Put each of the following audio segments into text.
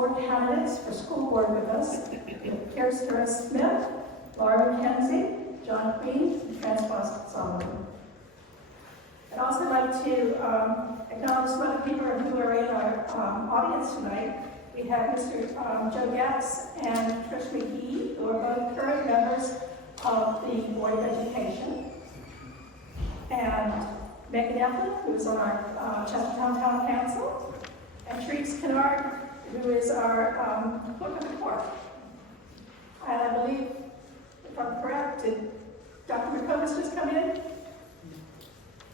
4 candidates for school board with us. Kirsten Smith, Laura McKenzie, John Queen, and Francois Solomon. I'd also like to acknowledge some other people who are in our audience tonight. We have Mr. Joe Getz and Trish McGee, who are both current members of the Board of Education. And Megan Eplin, who is on our Chestertown Town Council. And Therese Kennard, who is our clerk of the court. And I believe, if I'm correct, did Dr. McComas just come in?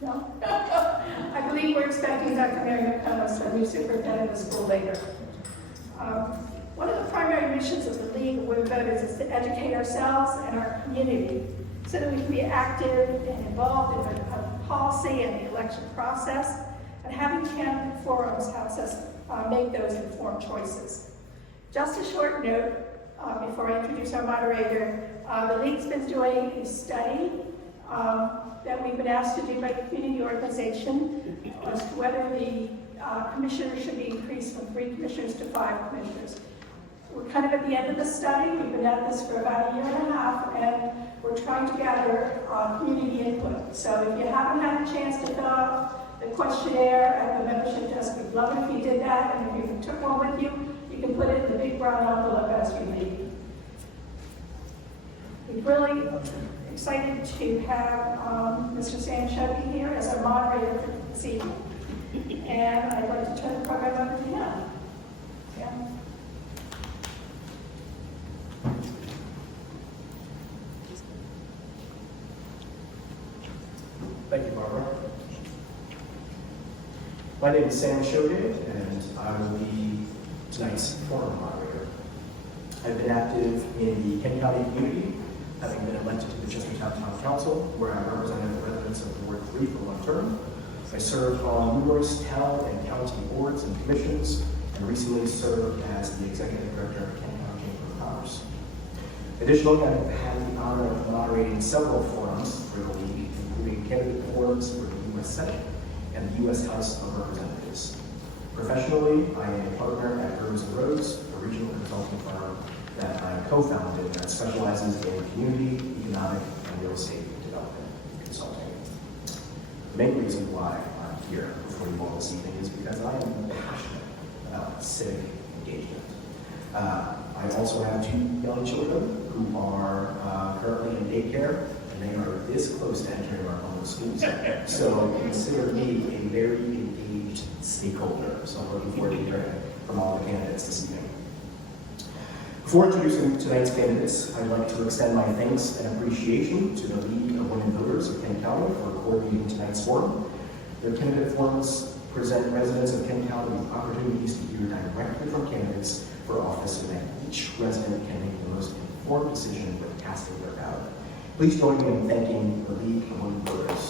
No? I believe we're expecting Dr. Mary McComas, the new superintendent of the school, later. One of the primary missions of the League of Women Voters is to educate ourselves and our community so that we can be active and involved in the policy and the election process, and having candidate forums helps us make those informed choices. Just a short note before I introduce our moderator. The League's been doing a study that we've been asked to do by the community organization as to whether the commissioners should be increased from 3 commissioners to 5 commissioners. We're kind of at the end of the study. We've been at this for about 1.5 years, and we're trying to gather community input. So if you haven't had a chance to fill out the questionnaire at the membership desk, we'd love it if you did that, and if you took one with you, you can put it in the big brown envelope as you leave. We're really excited to have Mr. Sam Shoki here as our moderator for this evening. And I'd like to turn the program over to him. Sam. Thank you, Barbara. My name is Sam Shoki, and I will be tonight's forum moderator. I've been active in the Kent County community, having been elected to the Chestertown Town Council, where I represented the residents of Ward 3 for 1 term. I served on numerous town and county boards and commissions, and recently served as the executive director of Kent County Chamber of Commerce. Additionally, I've had the honor of moderating several forums for the League, including candidate forums for the U.S. Senate and the U.S. House of Representatives. Professionally, I am a partner at Rose & Rose, a regional consulting firm that I co-founded that specializes in community, economic, and real estate development consulting. The main reason why I'm here before you all this evening is because I am passionate about civic engagement. I also have 2 young children who are currently in daycare, and they are this close to entering our public schools. So consider me a very engaged stakeholder. So I'm looking forward to hearing from all the candidates this evening. Before introducing tonight's candidates, I'd like to extend my thanks and appreciation to the League of Women Voters of Kent County for coordinating tonight's forum. Their candidate forums present residents of Kent County with opportunities to hear directly from candidates for office so that each resident can make the most informed decision when casting their ballot. Please join me in thanking the League of Women Voters.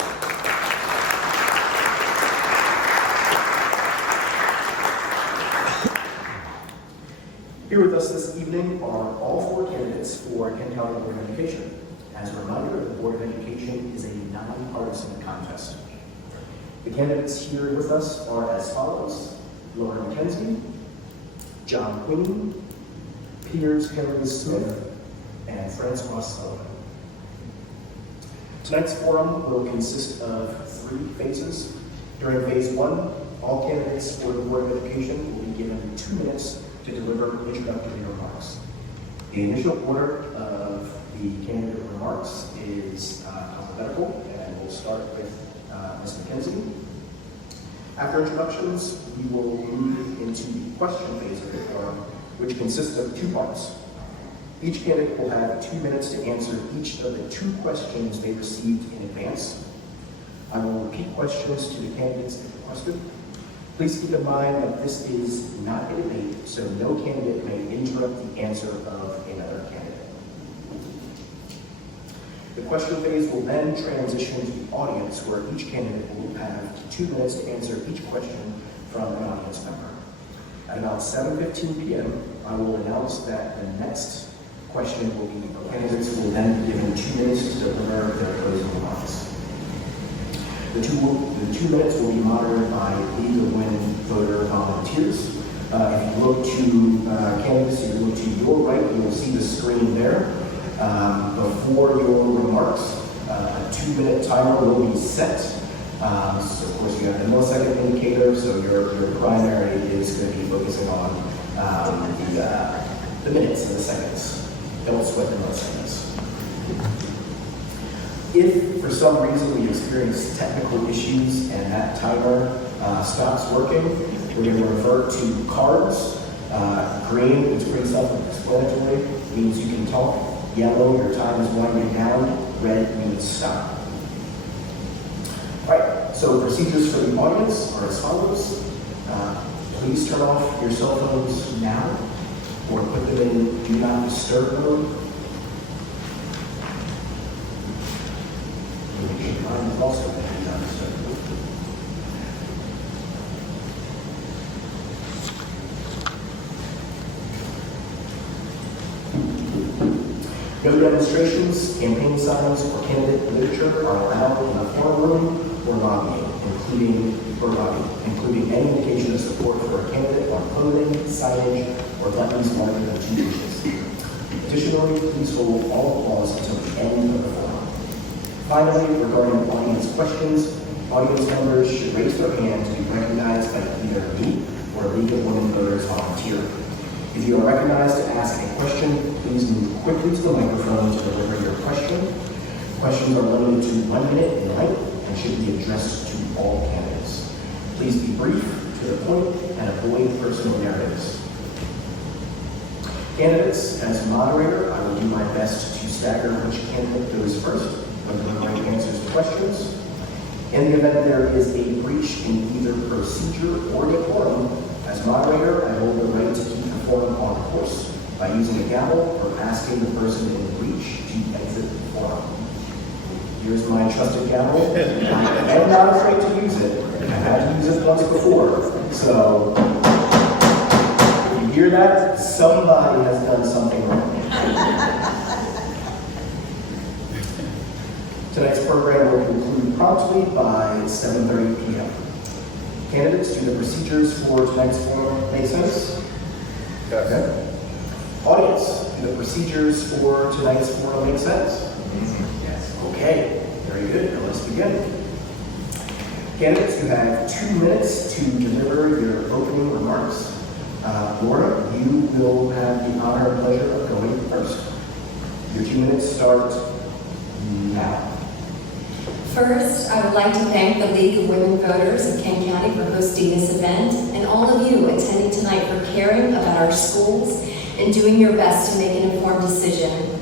Here with us this evening are all 4 candidates for Kent County Board of Education. As a reminder, the Board of Education is a nonpartisan contest. The candidates here with us are as follows: Laura McKenzie, John Queen, Piers Henry Smith, and Francois Solomon. Tonight's forum will consist of 3 phases. During phase 1, all candidates for the Board of Education will be given 2 minutes to deliver introductory remarks. The initial order of the candidate remarks is alphabetical, and we'll start with Ms. McKenzie. After introductions, we will move into the question phase of the forum, which consists of 2 parts. Each candidate will have 2 minutes to answer each of the 2 questions they received in advance. I will repeat questions to the candidates if requested. Please keep in mind that this is not a debate, so no candidate may interrupt the answer of another candidate. The question phase will then transition to the audience, where each candidate will have 2 minutes to answer each question from an audience member. At about 7:15 p.m., I will announce that the next question will be, candidates will then be given 2 minutes to deliver their closing remarks. The two minutes will be monitored by League of Women Voter volunteers If you look to candidates, if you look to your right, you will see the screen there. Before your remarks, a 2-minute timer will be set. So of course you have the millisecond indicator, so your primary is going to be focusing on the minutes and the seconds. Don't sweat the milliseconds. If for some reason we experience technical issues and that timer stops working, we're going to revert to cards. Green is pretty self-explanatory, means you can talk. Yellow, your time is winding down. Red means stop. All right, so procedures for the audience are as follows. Please turn off your cell phones now or put them in do not disturb mode. Mine is also in do not disturb mode. No demonstrations, campaign signs, or candidate literature are allowed in the forum room or lobby, including any indication of support for a candidate on clothing, signage, or buttons larger than 2 inches. Additionally, please hold all applause until the end of the forum. Finally, regarding audience questions, audience members should raise their hand to be recognized by either me or League of Women Voters volunteer. If you are recognized to ask a question, please move quickly to the microphone to deliver your question. Questions are limited to 1 minute in length and should be addressed to all candidates. Please be brief, to the point, and avoid personal narratives. Candidates, as moderator, I will do my best to stagger which candidate goes first when delivering answers to questions. In the event there is a breach in either procedure or decorum, as moderator, I hold the right to keep the forum on course by using a gavel or asking the person in breach to exit the forum. Here's my trusted gavel. I am not afraid to use it. I've had to use it once before. So, if you hear that, somebody has done something wrong. Tonight's program will conclude promptly by 7:30 p.m. Candidates, do the procedures for tonight's forum make sense? Okay. Audience, do the procedures for tonight's forum make sense? Yes. Okay, very good. Now let's begin. Candidates, you have 2 minutes to deliver your opening remarks. Laura, you will have the honor and pleasure of going first. Your 2 minutes start now. First, I would like to thank the League of Women Voters of Kent County for hosting this event and all of you attending tonight for caring about our schools and doing your best to make an informed decision.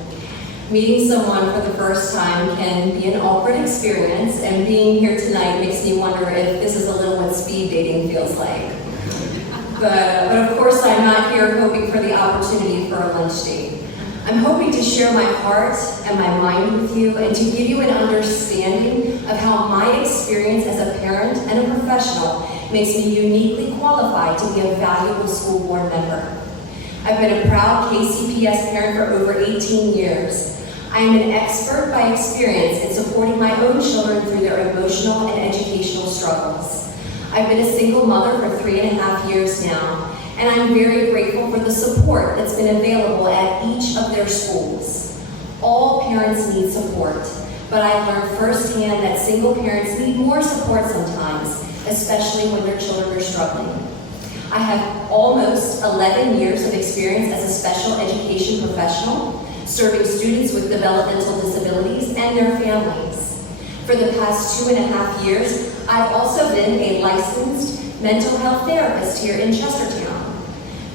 Meeting someone for the first time can be an awkward experience, and being here tonight makes me wonder if this is a little what speed dating feels like. But of course, I'm not here hoping for the opportunity for a lunch date. I'm hoping to share my heart and my mind with you and to give you an understanding of how my experience as a parent and a professional makes me uniquely qualified to be a valuable school board member. I've been a proud KCPS parent for over 18 years. I am an expert by experience in supporting my own children through their emotional and educational struggles. I've been a single mother for 3.5 years now, and I'm very grateful for the support that's been available at each of their schools. All parents need support, but I've learned firsthand that single parents need more support sometimes, especially when their children are struggling. I have almost 11 years of experience as a special education professional, serving students with developmental disabilities and their families. For the past 2.5 years, I've also been a licensed mental health therapist here in Chestertown.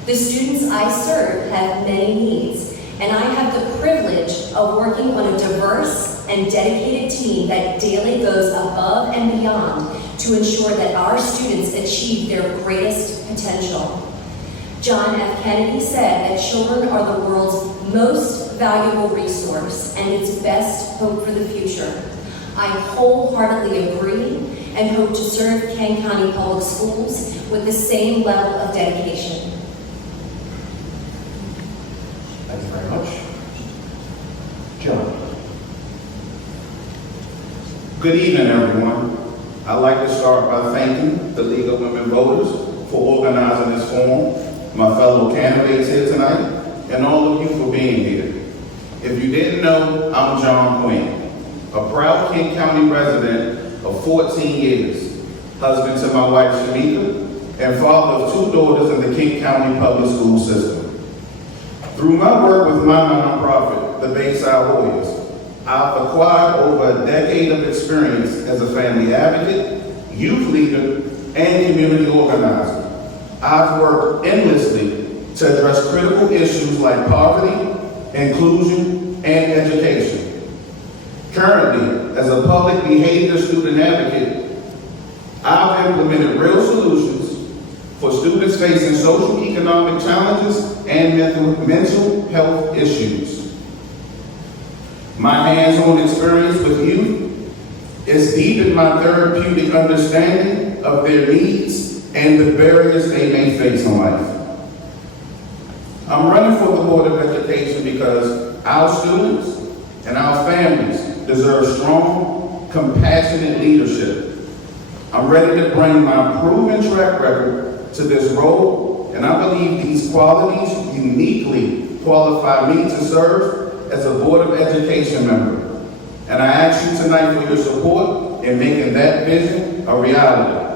The students I serve have many needs, and I have the privilege of working on a diverse and dedicated team that daily goes above and beyond to ensure that our students achieve their greatest potential. John F. Kennedy said that children are the world's most valuable resource and its best hope for the future. I wholeheartedly agree and hope to serve Kent County Public Schools with the same level of dedication. Thank you very much. John. Good evening, everyone. I'd like to start by thanking the League of Women Voters for organizing this forum, my fellow candidates here tonight, and all of you for being here. If you didn't know, I'm John Quinn, a proud Kent County resident of 14 years, husband to my wife Shamika, and father of 2 daughters in the Kent County public school system. Through my work with my nonprofit, the Bayside Warriors, I've acquired over a decade of experience as a family advocate, youth leader, and community organizer. I've worked endlessly to address critical issues like poverty, inclusion, and education. Currently, as a public behavior student advocate, I've implemented real solutions for students facing social economic challenges and mental health issues. My hands-on experience with youth is deepened my therapeutic understanding of their needs and the barriers they may face in life. I'm running for the Board of Education because our students and our families deserve strong, compassionate leadership. I'm ready to bring my proven track record to this role, and I believe these qualities uniquely qualify me to serve as a Board of Education member. And I ask you tonight for your support in making that vision a reality.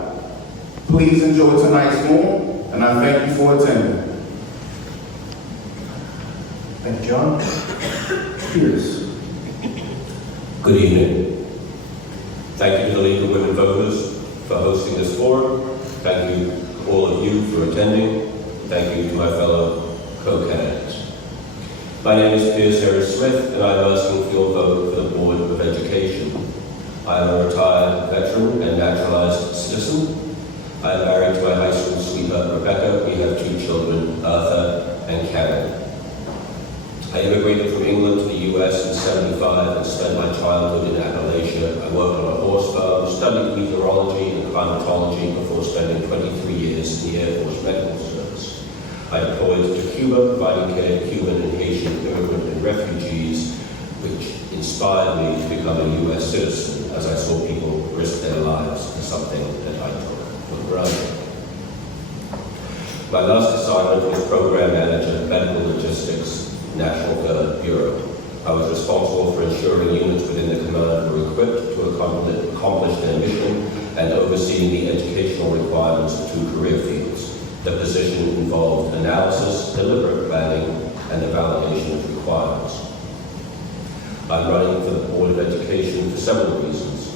Please enjoy tonight's forum, and I thank you for attending. Thank you, John. Peers. Good evening. Thank you to the League of Women Voters for hosting this forum. Thank you all of you for attending. Thank you to my fellow co-candidates. My name is Piers Harris Smith, and I'm asking for your vote for the Board of Education. I am a retired veteran and naturalized citizen. I am married to my high school sweetheart, Rebecca. We have 2 children, Arthur and Karen. I immigrated from England to the US in '75 and spent my childhood in Appalachia. I worked on a horse farm, studied meteorology and climatology before spending 23 years in the Air Force Medical Service. I deployed to Cuba, providing care to Cuban and Haitian immigrant and refugees, which inspired me to become a US citizen as I saw people risk their lives for something that I took for granted. My last assignment was Program Manager, Medical Logistics, National Guard Bureau. I was responsible for ensuring units within the command were equipped to accomplish their mission and overseeing the educational requirements of 2 career fields. The position involved analysis, deliberate planning, and the validation of requirements. I'm running for the Board of Education for several reasons.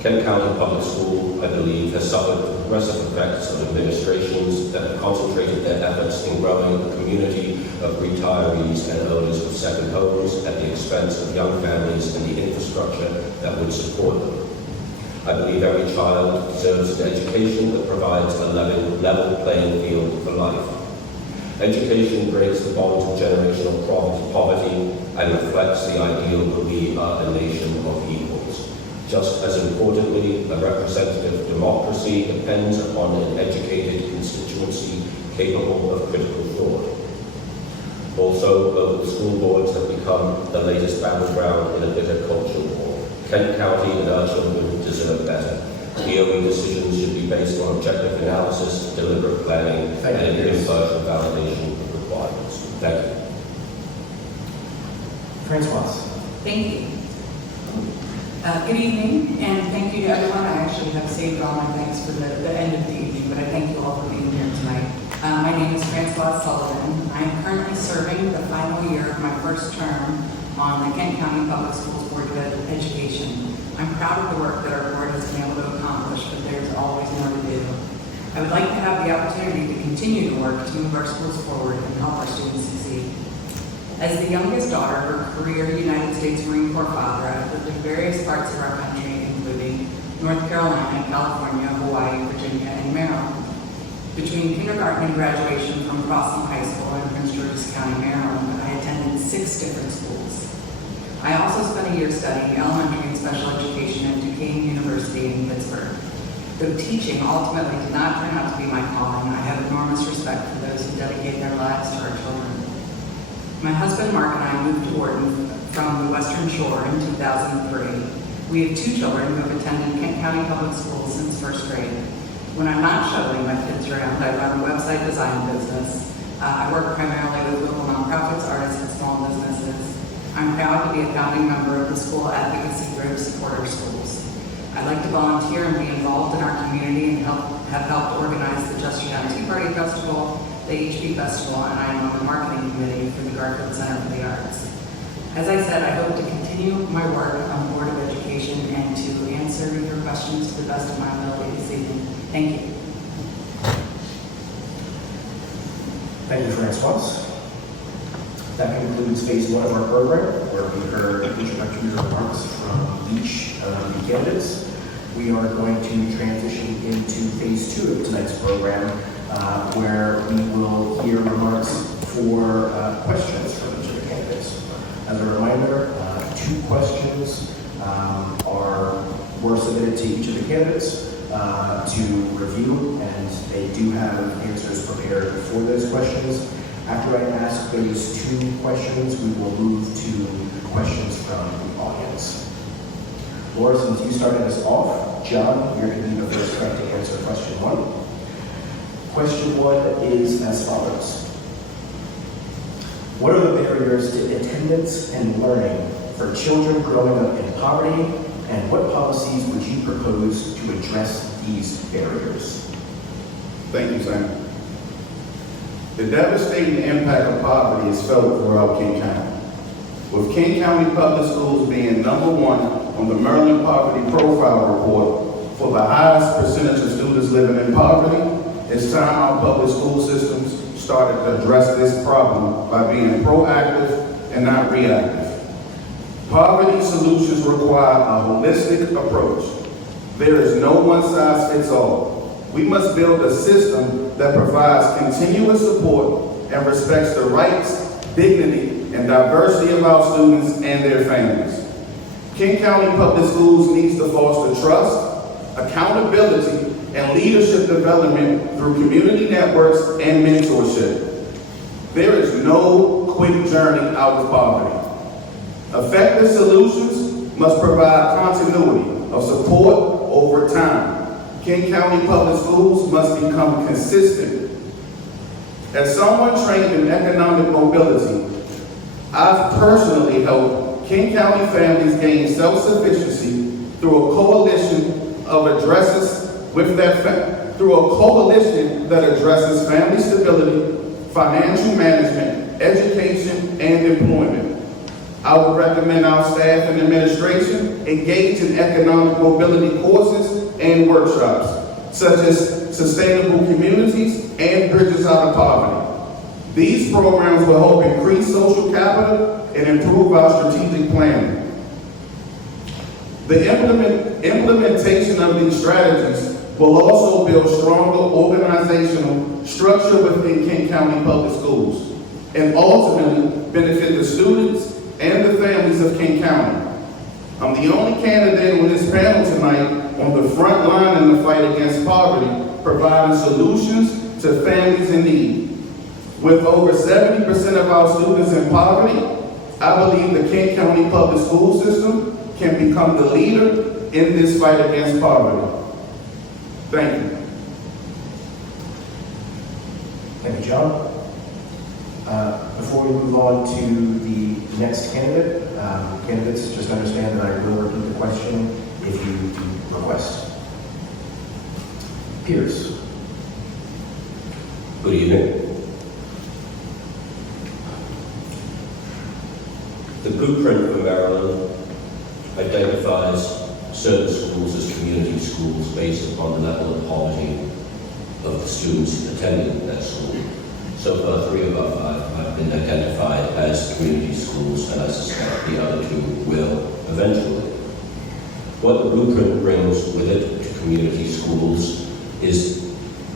Kent County Public School, I believe, has suffered the progressive effects of administrations that have concentrated their efforts in growing a community of retirees and owners of second homes at the expense of young families and the infrastructure that would support them. I believe every child deserves an education that provides a level playing field for life. Education breaks the bonds of generational poverty and reflects the ideal that we are a nation of equals. Just as importantly, a representative democracy depends upon an educated constituency capable of critical thought. Also, local school boards have become the latest battleground in a bitter culture war. Kent County and our children deserve better. DOE decisions should be based on objective analysis, deliberate planning, and impartial validation of requirements. Thank you. Francois. Thank you. Good evening, and thank you to everyone. I actually have saved all my thanks for the end of the evening, but I thank you all for being here tonight. My name is Francois Sullivan. I am currently serving the final year of my first term on the Kent County Public Schools Board of Education. I'm proud of the work that our board has been able to accomplish, but there's always more to do. I would like to have the opportunity to continue to work to move our schools forward and help our students succeed. As the youngest daughter of a career United States Marine Corps father, I've lived in various parts of our country, including North Carolina, California, Hawaii, Virginia, and Maryland. Between kindergarten and graduation from Crossing High School in Prince George's County, Maryland, I attended 6 different schools. I also spent a year studying elementary and special education at Duquesne University in Pittsburgh. Though teaching ultimately did not turn out to be my calling, I have enormous respect for those who dedicate their lives to our children. My husband Mark and I moved to Orton from the Western Shore in 2003. We have 2 children who have attended Kent County Public Schools since 1st grade. When I'm not shuttling my kids around, I run a website design business. I work primarily with local nonprofits, artists, and small businesses. I'm proud to be a founding member of the school advocacy group Support Our Schools. I like to volunteer and be involved in our community and have helped organize the Chestertown Tea Party Festival, the HB Festival, and I am on the marketing committee for the Garfield Center for the Arts. As I said, I hope to continue my work on the Board of Education and to answer your questions to the best of my ability this evening. Thank you. Thank you, Francoise. That concludes phase one of our program, where we heard introductory remarks from each of the candidates. We are going to transition into phase two of tonight's program, where we will hear remarks for questions from each of the candidates. As a reminder, 2 questions were submitted to each of the candidates to review, and they do have answers prepared for those questions. After I ask those 2 questions, we will move to questions from the audience. Laura, since you started us off, John, you're going to be the first one to answer question 1. Question 1 is as follows. What are the barriers to attendance and learning for children growing up in poverty, and what policies would you propose to address these barriers? Thank you, Sam. The devastating impact of poverty is felt throughout King County, with King County Public Schools being number 1 on the Maryland Poverty Profile Report for the highest percentage of students living in poverty. It's time our public school systems started to address this problem by being proactive and not reactive. Poverty solutions require a holistic approach. There is no one-size-fits-all. We must build a system that provides continuous support and respects the rights, dignity, and diversity of our students and their families. King County Public Schools needs to foster trust, accountability, and leadership development through community networks and mentorship. There is no quick journey out of poverty. Effective solutions must provide continuity of support over time. King County Public Schools must become consistent. As someone trained in economic mobility, I've personally helped King County families gain self-sufficiency through a coalition that addresses family stability, financial management, education, and employment. I would recommend our staff and administration engage in economic mobility courses and workshops, such as sustainable communities and bridges out of poverty. These programs will help increase social capital and improve our strategic planning. The implementation of these strategies will also build stronger organizational structure within King County Public Schools and ultimately benefit the students and the families of King County. I'm the only candidate on this panel tonight on the front line in the fight against poverty, providing solutions to families in need. With over 70% of our students in poverty, I believe the King County Public School System can become the leader in this fight against poverty. Thank you. Thank you, John. Before we move on to the next candidate, candidates, just understand that I will repeat the question if you do request. Pierce. Good evening. The blueprint for Maryland identifies certain schools as community schools based upon the level of poverty of the students attending that school. So far, 3 of our 5 have been identified as community schools, and I suspect the other 2 will eventually. What the blueprint brings with it to community schools is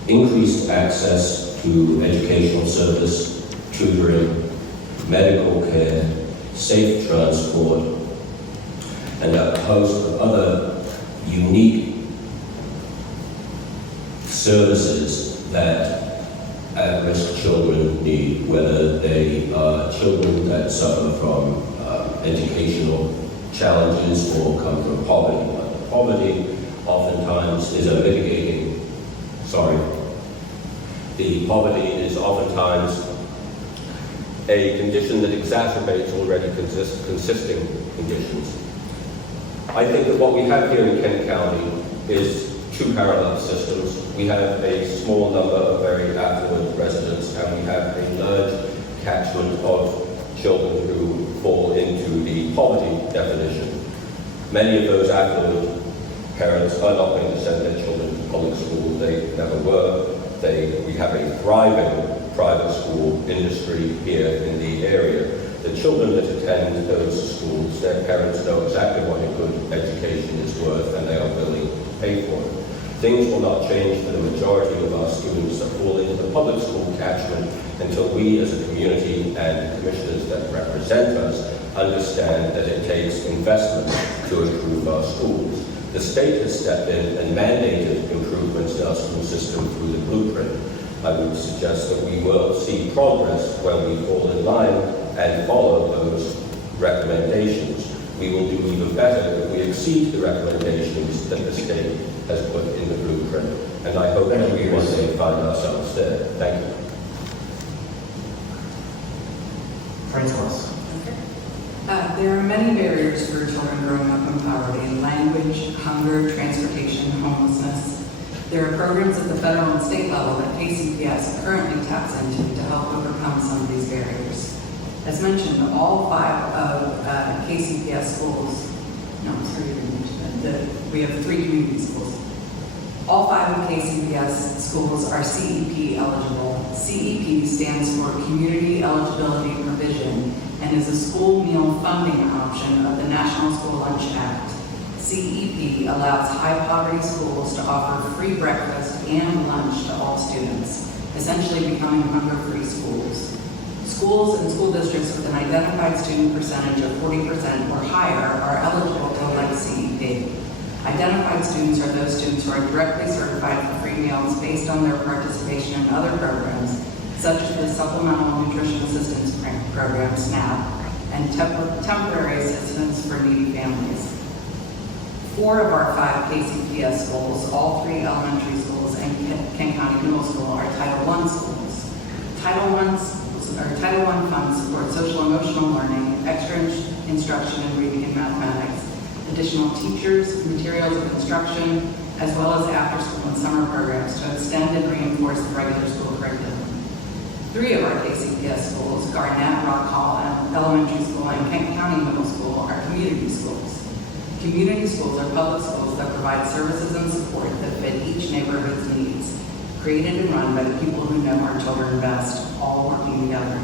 increased access to educational service, tutoring, medical care, safe transport, and a host of other unique services that at-risk children need, whether they are children that suffer from educational challenges or come from poverty. Poverty oftentimes is a mitigating The poverty is oftentimes a condition that exacerbates already consisting conditions. I think that what we have here in Kent County is two parallel systems. We have a small number of very affluent residents, and we have a large catchment of children who fall into the poverty definition. Many of those affluent parents are not going to send their children to public school. They never were. We have a thriving private school industry here in the area. The children that attend those schools, their parents know exactly what a good education is worth, and they are willing to pay for it. Things will not change for the majority of our students that fall into the public school catchment until we as a community and commissioners that represent us understand that it takes investment to improve our schools. The state has stepped in and mandated improvements in our school system through the blueprint. I would suggest that we will see progress when we fall in line and follow those recommendations. We will do even better if we exceed the recommendations that the state has put in the blueprint. And I hope that we one day find ourselves there. Thank you. Francois. There are many barriers for children growing up in poverty: language, hunger, transportation, homelessness. There are programs at the federal and state level that KCPS currently taps into to help overcome some of these barriers. As mentioned, all 5 of KCPS schools, no, I'm sorry, you didn't mention that. We have 3 community schools. All 5 of KCPS schools are CEP eligible. CEP stands for Community Eligibility Provision and is a school meal funding option of the National School Lunch Act. CEP allows high poverty schools to offer free breakfast and lunch to all students, essentially becoming hunger-free schools. Schools and school districts with an identified student percentage of 40% or higher are eligible to elect CEP. Identified students are those students who are directly certified for free meals based on their participation in other programs, such as the Supplemental Nutrition Assistance Program, SNAP, and temporary assistance for needy families. 4 of our 5 KCPS schools, all 3 elementary schools and Kent County Middle School, are Title I schools. Title I funds support social emotional learning, extra instruction in reading and mathematics, additional teachers, materials of instruction, as well as after-school and summer programs to extend and reinforce the regular school curriculum. 3 of our KCPS schools, Garnett, Rock Hall Elementary School, and Kent County Middle School, are community schools. Community schools are public schools that provide services and support that fit each neighborhood's needs, created and run by the people who know our children best, all working together.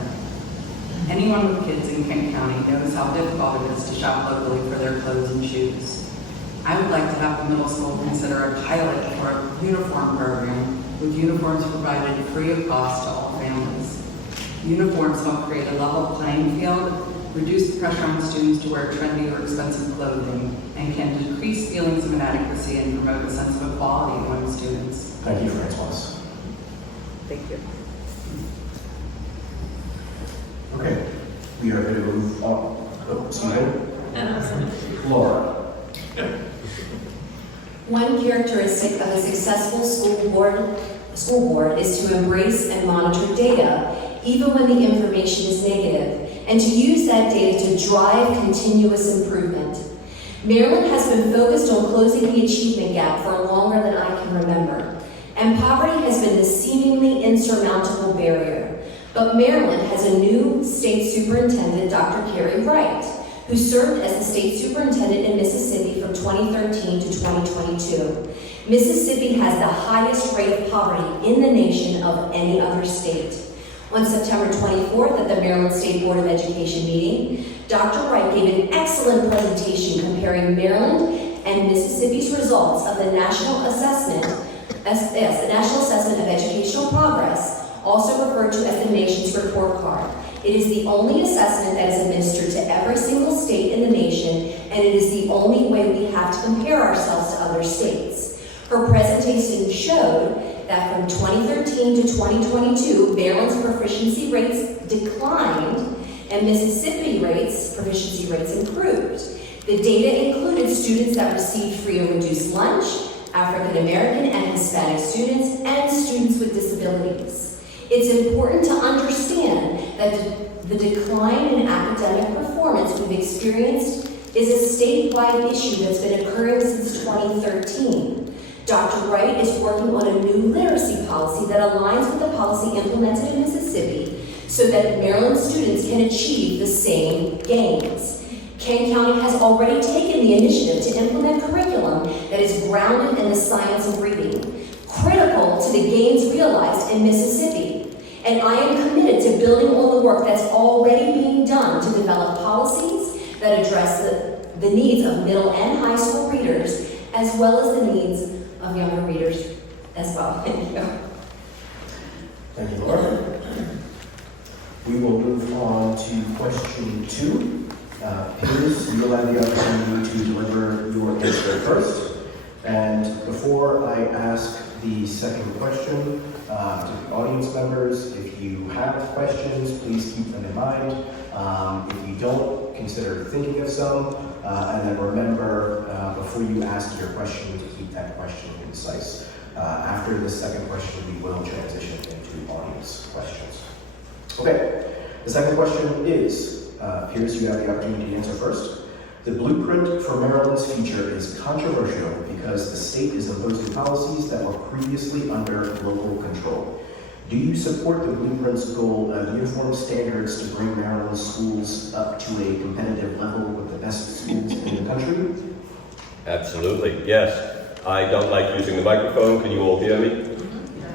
Anyone with kids in Kent County knows how difficult it is to shop locally for their clothes and shoes. I would like to have the middle school consider a pilot for a uniform program with uniforms provided free of cost to all families. Uniforms help create a level playing field, reduce the pressure on students to wear trendy or expensive clothing, and can decrease feelings of inadequacy and promote a sense of equality among students. Thank you, Francois. Thank you. Okay, we are going to move on. Oh, excuse me. Laura. One characteristic of a successful school board is to embrace and monitor data, even when the information is negative, and to use that data to drive continuous improvement. Maryland has been focused on closing the achievement gap for longer than I can remember, and poverty has been the seemingly insurmountable barrier. But Maryland has a new state superintendent, Dr. Carrie Wright, who served as the state superintendent in Mississippi from 2013 to 2022. Mississippi has the highest rate of poverty in the nation of any other state. On September 24th at the Maryland State Board of Education meeting, Dr. Wright gave an excellent presentation comparing Maryland and Mississippi's results of the National Assessment, the National Assessment of Educational Progress, also referred to as the nation's report card. It is the only assessment that is administered to every single state in the nation, and it is the only way we have to compare ourselves to other states. Her presentation showed that from 2013 to 2022, Maryland's proficiency rates declined and Mississippi proficiency rates improved. The data included students that received free or reduced lunch, African American and Hispanic students, and students with disabilities. It's important to understand that the decline in academic performance we've experienced is a statewide issue that's been occurring since 2013. Dr. Wright is working on a new literacy policy that aligns with the policy implemented in Mississippi so that Maryland students can achieve the same gains. Kane County has already taken the initiative to implement curriculum that is grounded in the science of reading, critical to the gains realized in Mississippi. And I am committed to building on the work that's already being done to develop policies that address the needs of middle and high school readers, as well as the needs of younger readers as well. Thank you. Thank you, Laura. We will move on to question 2. Peers, you'll have the opportunity to deliver your answer first. And before I ask the second question, to the audience members, if you have questions, please keep them in mind. If you don't, consider thinking of some, and then remember, before you ask your question, to keep that question concise. After the second question, we will transition into audience questions. Okay, the second question is, Pierce, you have the opportunity to answer first. The blueprint for Maryland's future is controversial because the state is imposing policies that were previously under local control. Do you support the blueprint's goal of uniform standards to bring Maryland's schools up to a competitive level with the best schools in the country? Absolutely, yes. I don't like using the microphone. Can you all hear me?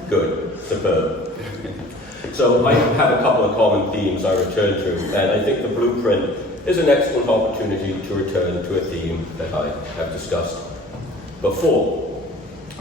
Good, superb. So I have a couple of common themes I return to, and I think the blueprint is an excellent opportunity to return to a theme that I have discussed before.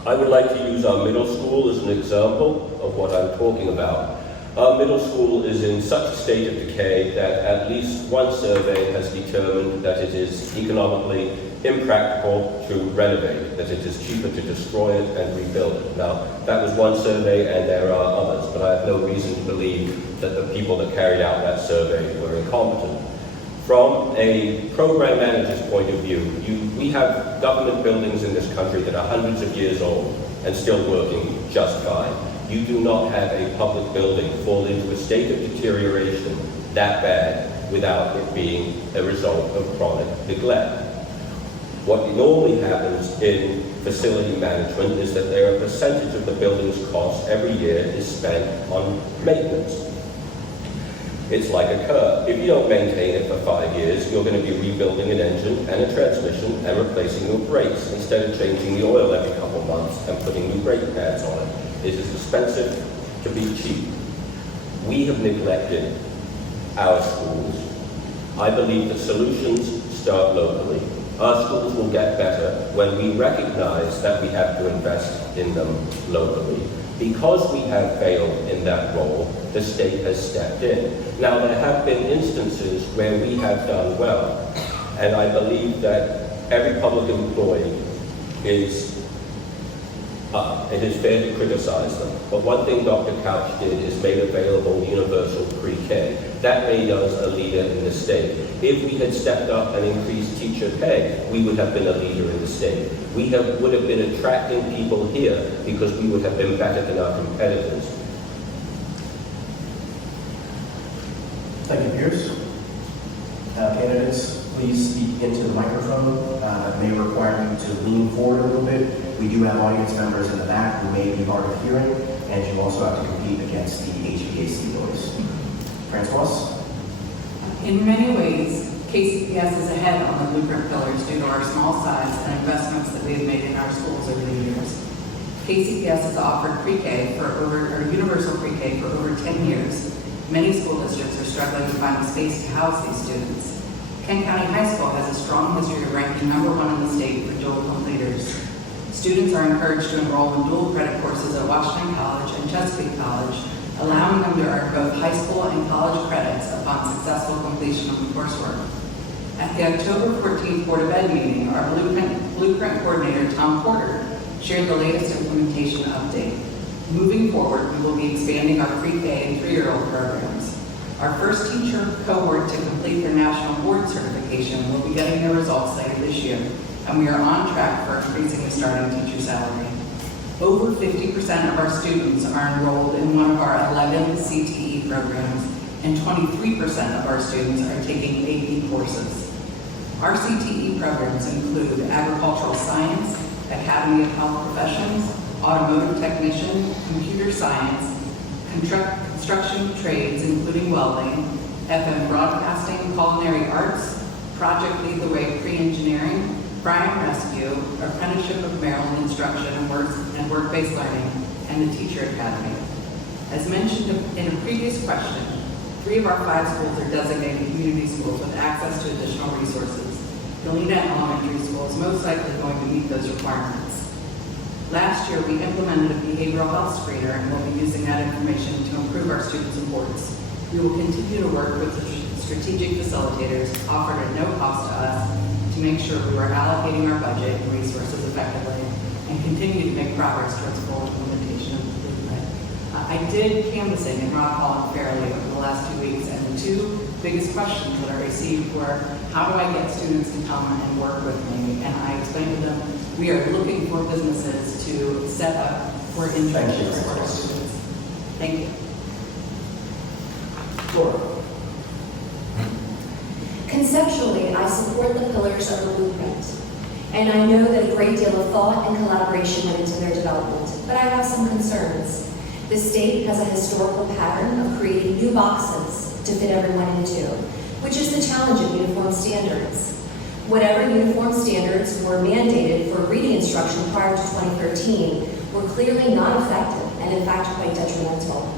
I would like to use our middle school as an example of what I'm talking about. Our middle school is in such a state of decay that at least one survey has determined that it is economically impractical to renovate, that it is cheaper to destroy it and rebuild it. Now, that was one survey and there are others, but I have no reason to believe that the people that carried out that survey were incompetent. From a program manager's point of view, we have government buildings in this country that are hundreds of years old and still working just fine. You do not have a public building fall into a state of deterioration that bad without it being a result of chronic neglect. What normally happens in facility management is that there are a percentage of the building's cost every year is spent on maintenance. It's like a car. If you don't maintain it for 5 years, you're going to be rebuilding an engine and a transmission and replacing your brakes instead of changing the oil every couple of months and putting new brake pads on it. It is expensive to be cheap. We have neglected our schools. I believe that solutions start locally. Our schools will get better when we recognize that we have to invest in them locally. Because we have failed in that role, the state has stepped in. Now, there have been instances where we have done well, and I believe that every public employee it is fair to criticize them. But one thing Dr. Couch did is made available universal pre-K. That made us a leader in the state. If we had stepped up and increased teacher pay, we would have been a leader in the state. We would have been attracting people here because we would have been better than our competitors. Thank you, Pierce. Candidates, please speak into the microphone. It may require you to lean forward a little bit. We do have audience members in the back who may be hard of hearing, and you also have to compete against the HVAC noise. Francois? In many ways, KCPS is ahead on the blueprint pillars due to our small size and investments that we have made in our schools over the years. KCPS has offered pre-K universal pre-K for over 10 years. Many school districts are struggling to find a space to house these students. Kent County High School has a strong history of ranking #1 in the state for dual completers. Students are encouraged to enroll in dual credit courses at Washington College and Chestertown College, allowing them to earn both high school and college credits upon successful completion of the coursework. At the October 14th Board of Ed meeting, our blueprint coordinator, Tom Porter, shared the latest implementation update. Moving forward, we will be expanding our pre-K and 3-year-old programs. Our first teacher cohort to complete their national board certification will be getting their results later this year. and we are on track for increasing the starting teacher salary. Over 50% of our students are enrolled in one of our 11 CTE programs, and 23% of our students are taking AP courses. Our CTE programs include agricultural science, Academy of Health Professions, automotive technician, computer science, construction trades including welding, FM broadcasting, culinary arts, Project Lead the Way pre-engineering, fire and rescue, apprenticeship of Maryland instruction and work-based learning, and the Teacher Academy. As mentioned in a previous question, 3 of our 5 schools are designated community schools with access to additional resources. Galena Elementary School is most likely going to meet those requirements. Last year, we implemented a behavioral health screener and will be using that information to improve our students' reports. We will continue to work with the strategic facilitators offered at no cost to us to make sure we are allocating our budget and resources effectively and continue to make progress towards full implementation of the blueprint. I did canvassing in Rock Hall and Fairleigh over the last 2 weeks, and the 2 biggest questions that I received were, how do I get students to come and work with me? And I explained to them, we are looking for businesses to set up for internships for our students. Thank you. Laura. Conceptually, I support the pillars of the blueprint, and I know that a great deal of thought and collaboration went into their development, but I have some concerns. The state has a historical pattern of creating new boxes to fit everyone into, which is the challenge of uniform standards. Whatever uniform standards were mandated for reading instruction prior to 2013 were clearly not effective and in fact quite detrimental.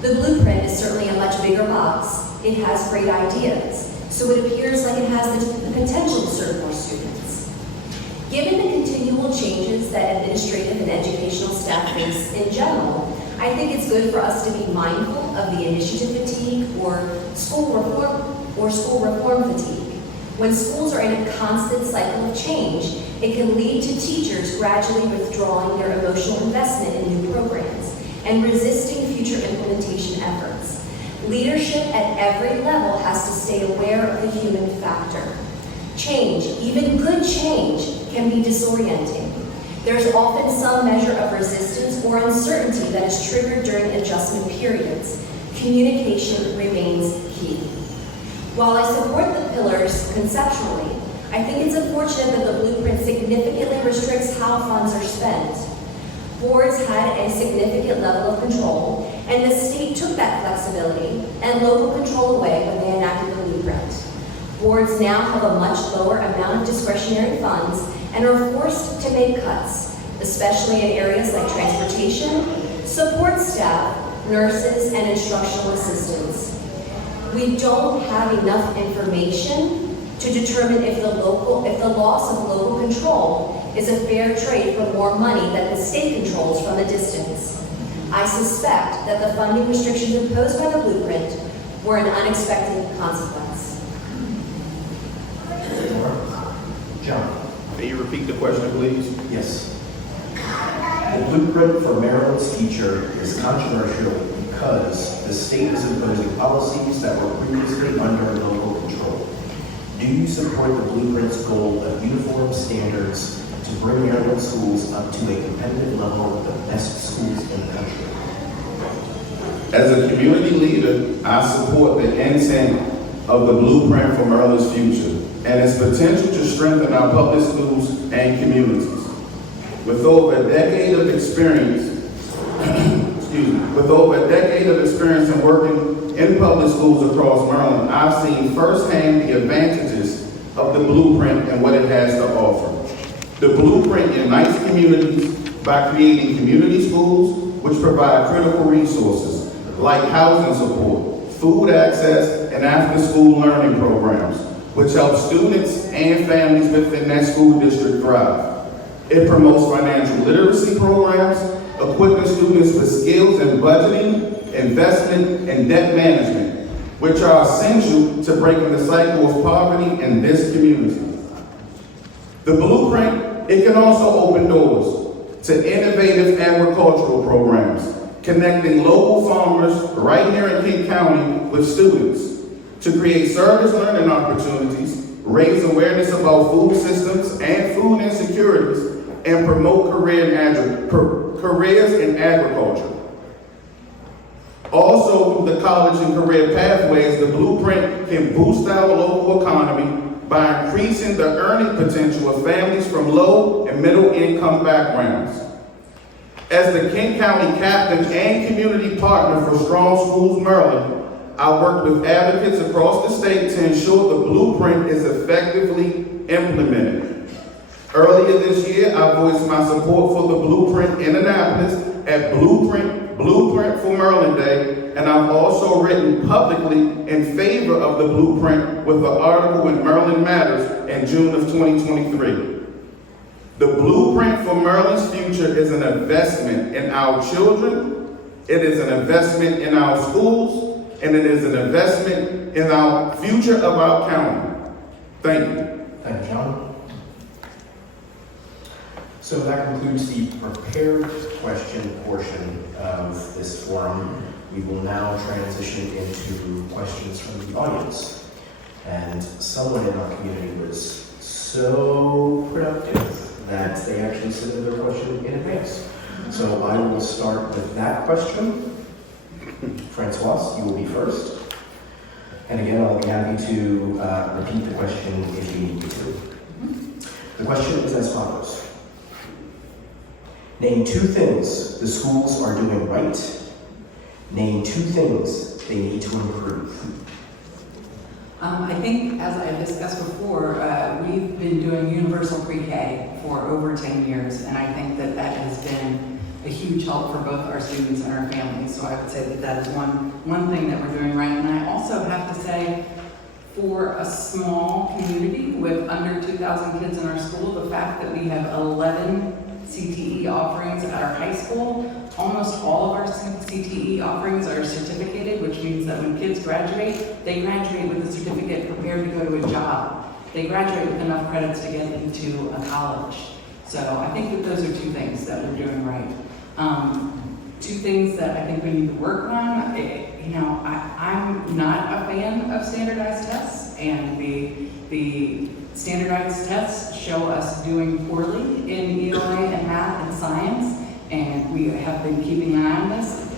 The blueprint is certainly a much bigger box. It has great ideas, so it appears like it has the potential to serve more students. Given the continual changes that administrative and educational staff face in general, I think it's good for us to be mindful of the initiative fatigue or school reform fatigue. When schools are in a constant cycle of change, it can lead to teachers gradually withdrawing their emotional investment in new programs and resisting future implementation efforts. Leadership at every level has to stay aware of the human factor. Change, even good change, can be disorienting. There's often some measure of resistance or uncertainty that is triggered during adjustment periods. Communication remains key. While I support the pillars conceptually, I think it's unfortunate that the blueprint significantly restricts how funds are spent. Boards had a significant level of control, and the state took that flexibility and local control away when they enacted the blueprint. Boards now have a much lower amount of discretionary funds and are forced to make cuts, especially in areas like transportation, support staff, nurses, and instructional assistants. We don't have enough information to determine if the loss of local control is a fair trade for more money that the state controls from a distance. I suspect that the funding restrictions imposed by the blueprint were an unexpected consequence. John. May you repeat the question, please? Yes. The blueprint for Maryland's teacher is controversial because the state is imposing policies that were previously under local control. Do you support the blueprint's goal of uniform standards to bring Maryland schools up to a competitive level of the best schools in the country? As a community leader, I support the intent of the blueprint for Maryland's future and its potential to strengthen our public schools and communities. With over a decade of experience, in working in public schools across Maryland, I've seen firsthand the advantages of the blueprint and what it has to offer. The blueprint unites communities by creating community schools which provide critical resources like housing support, food access, and after-school learning programs, which help students and families within that school district thrive. It promotes financial literacy programs, equipping students with skills in budgeting, investment, and debt management, which are essential to breaking the cycle of poverty in this community. The blueprint, it can also open doors to innovative agricultural programs, connecting local farmers right here in King County with students to create service learning opportunities, raise awareness about food systems and food insecurities, and promote careers in agriculture. Also, through the college and career pathways, the blueprint can boost our local economy by increasing the earning potential of families from low and middle income backgrounds. As the King County captain and community partner for Strong Schools Maryland, I work with advocates across the state to ensure the blueprint is effectively implemented. Earlier this year, I voiced my support for the Blueprint in Annapolis at Blueprint for Maryland Day, and I've also written publicly in favor of the Blueprint with an article in Maryland Matters in June of 2023. The Blueprint for Maryland's future is an investment in our children, it is an investment in our schools, and it is an investment in our future of our county. Thank you. Thank you, John. So that concludes the prepared question portion of this forum. We will now transition into questions from the audience. And someone in our community was so productive that they actually submitted their question in advance. So I will start with that question. Francois, you will be first. And again, I'll be happy to repeat the question if you need me to. The question is as follows. Name 2 things the schools are doing right. Name 2 things they need to improve. I think, as I discussed before, we've been doing universal pre-K for over 10 years, and I think that that has been a huge help for both our students and our families. So I would say that that is one thing that we're doing right. And I also have to say, for a small community with under 2,000 kids in our school, the fact that we have 11 CTE offerings at our high school, almost all of our CTE offerings are certificated, which means that when kids graduate, they graduate with a certificate prepared to go to a job. They graduate with enough credits to get into a college. So I think that those are 2 things that we're doing right. 2 things that I think we need to work on. I'm not a fan of standardized tests, and the standardized tests show us doing poorly in ELA and math and science, and we have been keeping an eye on this.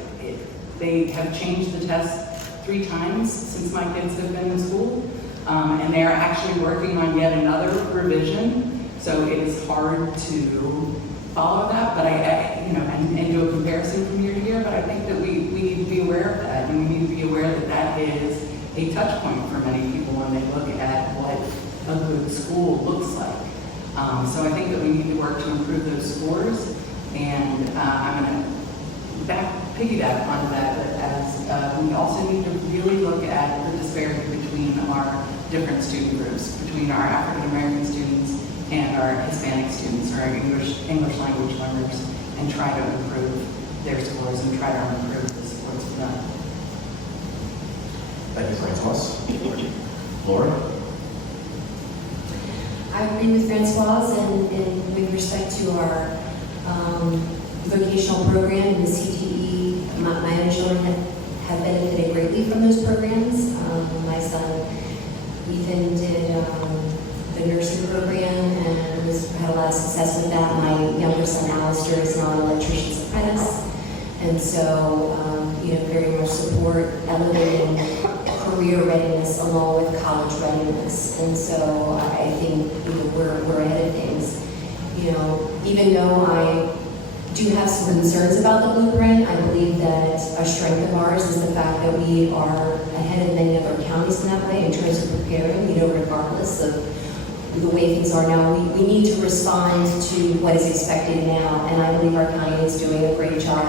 They have changed the test 3 times since my kids have been in school, and they're actually working on yet another revision, so it is hard to follow that, but and do a comparison from year to year, but I think that we need to be aware of that, and we need to be aware that that is a touch point for many people when they look at what a good school looks like. So I think that we need to work to improve those scores, and I'm going to piggyback onto that, as we also need to really look at the disparity between our different student groups, between our African American students and our Hispanic students, or our English language learners, and try to improve their scores and try to improve the scores of them. Thank you, Francois. Laura? I agree with Francois and with respect to our vocational program and the CTE. My own children have benefited greatly from those programs. My son Ethan did the nursing program and had a lot of success with that. My younger son Alistair is now an electrician's apprentice, and so very much support elevating career readiness along with college readiness. And so I think we're ahead of things. Even though I do have some concerns about the blueprint, I believe that a strength of ours is the fact that we are ahead of many other counties in that way in terms of preparing, regardless of the way things are now. We need to respond to what is expected now, and I believe our county is doing a great job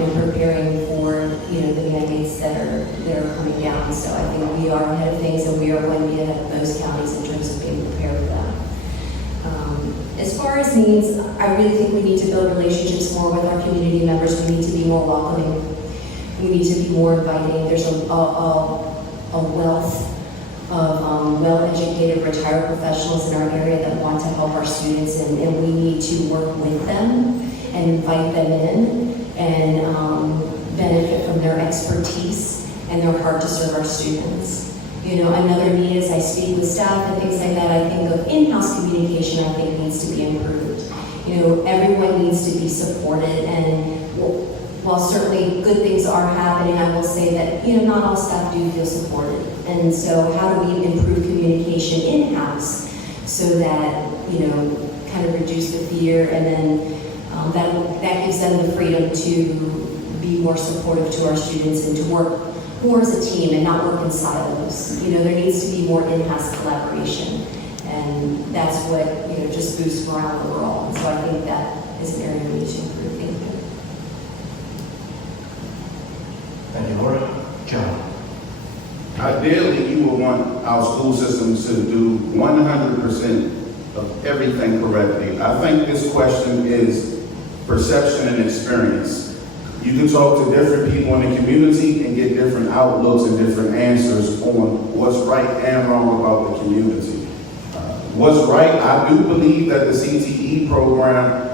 in preparing for the mandates that are coming down. So I think we are ahead of things, and we are going to be ahead of those counties in terms of being prepared for that. As far as needs, I really think we need to build relationships more with our community members. We need to be more welcoming. We need to be more inviting. There's a wealth of well-educated retired professionals in our area that want to help our students, and we need to work with them and invite them in and benefit from their expertise and their heart to serve our students. Another need as I speak with staff and things like that, I think of in-house communication, I think needs to be improved. Everyone needs to be supported, and while certainly good things are happening, I will say that, not all staff do feel supported. And so how do we improve communication in-house so that, kind of reduce the fear, and then that gives them the freedom to be more supportive to our students and to work more as a team and not work in silos. There needs to be more in-house collaboration, and that's what, just boosts morale overall. And so I think that is an area we need to improve. Thank you. Thank you, Laura. John. Ideally, you would want our school systems to do 100% of everything correctly. I think this question is perception and experience. You can talk to different people in the community and get different outlooks and different answers on what's right and wrong about the community. What's right, I do believe that the CTE program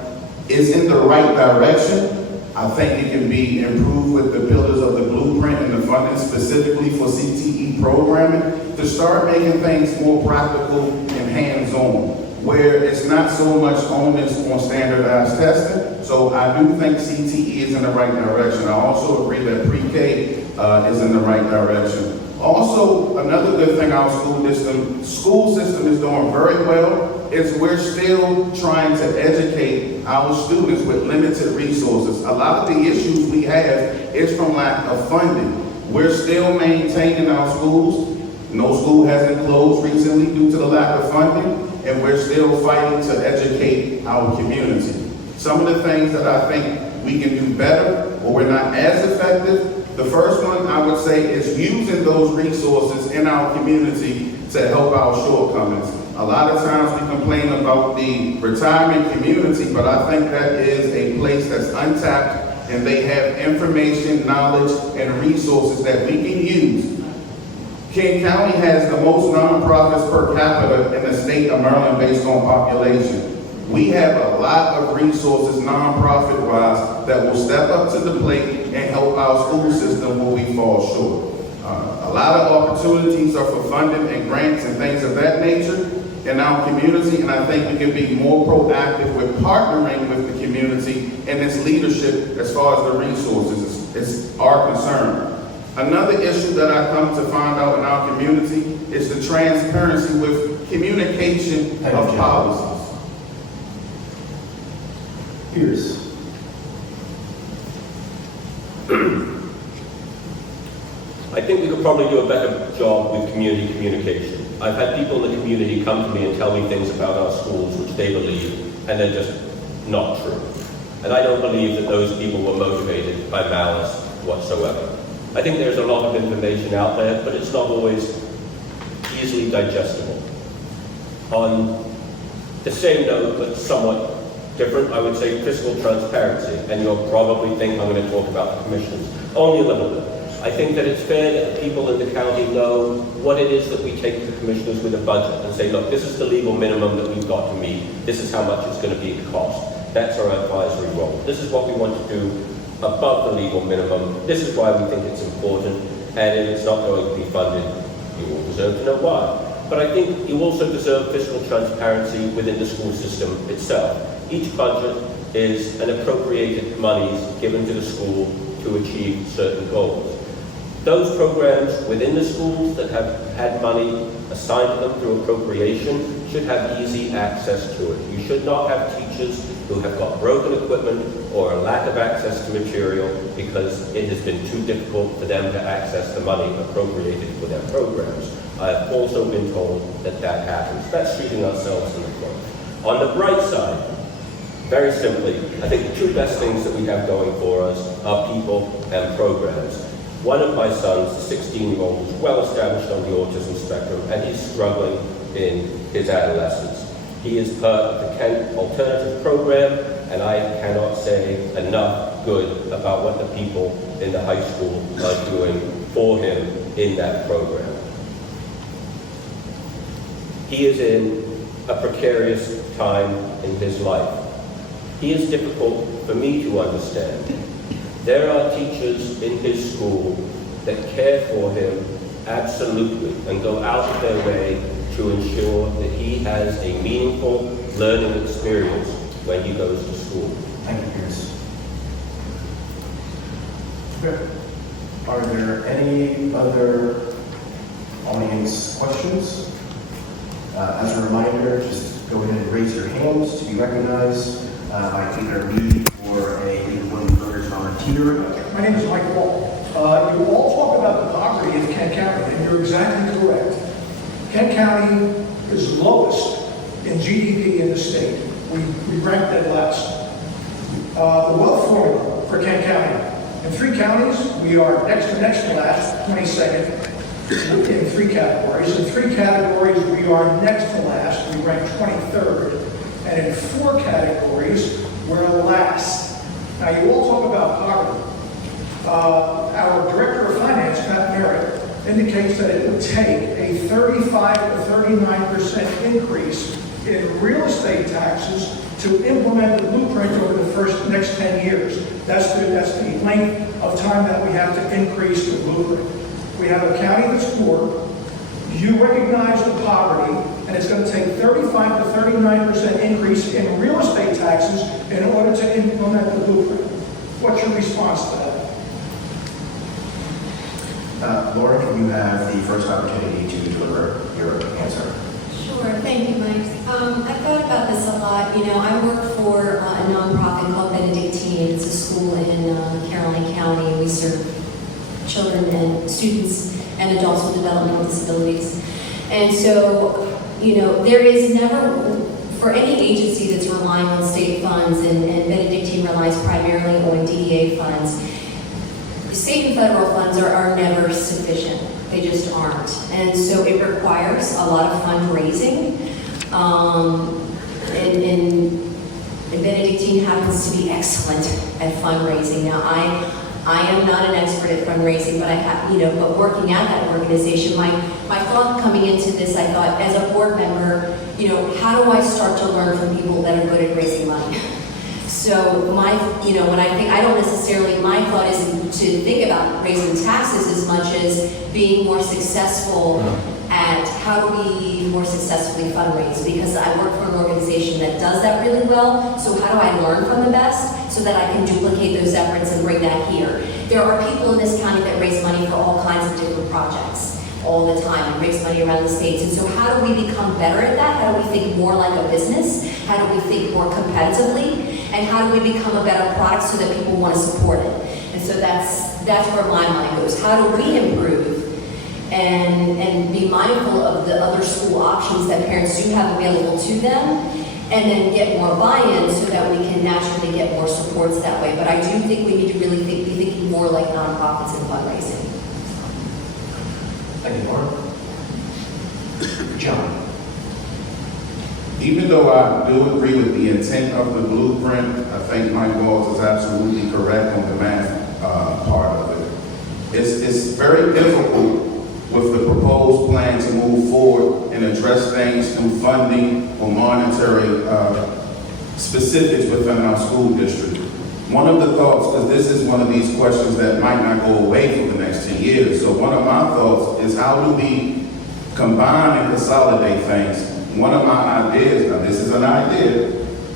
is in the right direction. I think it can be improved with the pillars of the blueprint and the funding specifically for CTE programming to start making things more practical and hands-on, where it's not so much onus on standardized testing. So I do think CTE is in the right direction. I also agree that pre-K is in the right direction. Also, another good thing our school system is doing very well is we're still trying to educate our students with limited resources. A lot of the issues we have is from lack of funding. We're still maintaining our schools. No school hasn't closed recently due to the lack of funding, and we're still fighting to educate our community. Some of the things that I think we can do better or we're not as effective, the first one I would say is using those resources in our community to help our shortcomings. A lot of times we complain about the retirement community, but I think that is a place that's untapped and they have information, knowledge, and resources that we can use. King County has the most nonprofits per capita in the state of Maryland based on population. We have a lot of resources nonprofit-wise that will step up to the plate and help our school system where we fall short. A lot of opportunities are for funding and grants and things of that nature in our community, and I think we can be more proactive with partnering with the community and its leadership as far as the resources is our concern. Another issue that I come to find out in our community is the transparency with communication of policies. Pierce. I think we could probably do a better job with community communication. I've had people in the community come to me and tell me things about our schools which they believe, and they're just not true. And I don't believe that those people were motivated by malice whatsoever. I think there's a lot of information out there, but it's not always easily digestible. On the same note, but somewhat different, I would say fiscal transparency, and you'll probably think I'm going to talk about the commissioners. Only a little bit. I think that it's fair that the people in the county know what it is that we take to the commissioners with a budget and say, look, this is the legal minimum that we've got to meet. This is how much it's going to be the cost. That's our advisory role. This is what we want to do above the legal minimum. This is why we think it's important, and if it's not going to be funded, you all deserve to know why. But I think you also deserve fiscal transparency within the school system itself. Each budget is an appropriated monies given to the school to achieve certain goals. Those programs within the schools that have had money assigned to them through appropriation should have easy access to it. You should not have teachers who have got broken equipment or a lack of access to material because it has been too difficult for them to access the money appropriated for their programs. I have also been told that that happens. That's shooting ourselves in the foot. On the bright side, very simply, I think the two best things that we have going for us are people and programs. One of my sons, the 16-year-old, is well established on the autism spectrum, and he's struggling in his adolescence. He is part of the Kent Alternative Program, and I cannot say enough good about what the people in the high school are doing for him in that program. He is in a precarious time in his life. He is difficult for me to understand. There are teachers in his school that care for him absolutely, and go out of their way to ensure that he has a meaningful learning experience when he goes to school. Thank you, Pierce. Okay. Are there any other audience questions? As a reminder, just go ahead and raise your hands to be recognized by either me or a League of Women Voters volunteer. My name is Mike Wall. You all talk about the poverty in Kent County, and you're exactly correct. Kent County is lowest in GDP in the state. We rank dead last. The wealth formula for Kent County. In 3 counties, we are next to last, 22nd, in 3 categories. In 3 categories, we are next to last. We rank 23rd. And in 4 categories, we're last. Now, you all talk about poverty. Our Director of Finance, Matt Merritt, indicates that it would take a 35 to 39% increase in real estate taxes to implement the blueprint over the next 10 years. That's the length of time that we have to increase the blueprint. We have a county that's poor. You recognize the poverty, and it's going to take 35 to 39% increase in real estate taxes in order to implement the blueprint. What's your response to that? Laura, you have the first opportunity to deliver your answer. Sure, thank you, Mike. I've thought about this a lot. You know, I work for a nonprofit called Benedictine. It's a school in Caroline County. We serve children and students and adults with developmental disabilities. And so, you know, there is never, for any agency that's relying on state funds, and Benedictine relies primarily on DEA funds, state and federal funds are never sufficient. They just aren't. And so it requires a lot of fundraising. And Benedictine happens to be excellent at fundraising. Now, I am not an expert at fundraising, but I have, you know, but working at that organization, my thought coming into this, I thought, as a board member, you know, how do I start to learn from people that are good at raising money? So you know, when I think, I don't necessarily, my thought isn't to think about raising taxes as much as being more successful at how do we more successfully fundraise, because I work for an organization that does that really well. So how do I learn from the best so that I can duplicate those efforts and bring that here? There are people in this county that raise money for all kinds of different projects all the time and raise money around the states. And so how do we become better at that? How do we think more like a business? How do we think more competitively? And how do we become a better product so that people want to support it? And so that's where my mind goes. How do we improve and be mindful of the other school options that parents do have available to them, and then get more buy-in so that we can naturally get more supports that way. But I do think we need to really be thinking more like nonprofits and fundraising. Thank you, Laura. John. Even though I do agree with the intent of the blueprint, I think Mike Walls is absolutely correct on the math part of it. It's very difficult with the proposed plan to move forward and address things through funding or monetary specifics within our school district. One of the thoughts, because this is one of these questions that might not go away for the next 10 years, so one of my thoughts is how do we combine and consolidate things? One of my ideas, now this is an idea,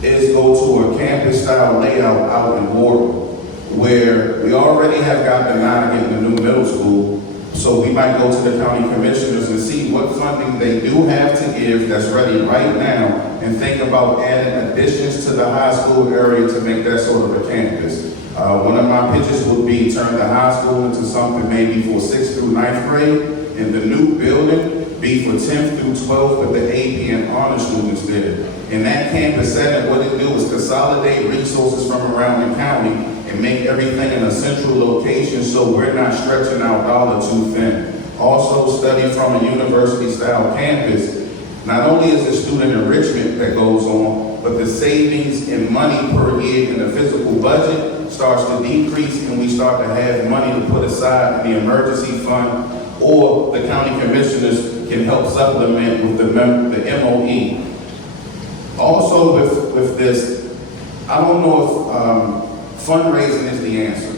is go to a campus-style layout out in Wardle, where we already have got the NIG in the new middle school, so we might go to the county commissioners and see what funding they do have to give that's ready right now, and think about adding additions to the high school area to make that sort of a campus. One of my pitches would be turn the high school into something maybe for 6th through 9th grade, and the new building be for 10th through 12th with the AP and honor students there. In that campus setting, what it do is consolidate resources from around the county and make everything in a central location so we're not stretching our dollar too thin. Also study from a university-style campus. Not only is the student enrichment that goes on, but the savings in money per year in the physical budget starts to decrease, and we start to have money to put aside in the emergency fund, or the county commissioners can help supplement with the MOE. Also with this, I don't know if fundraising is the answer.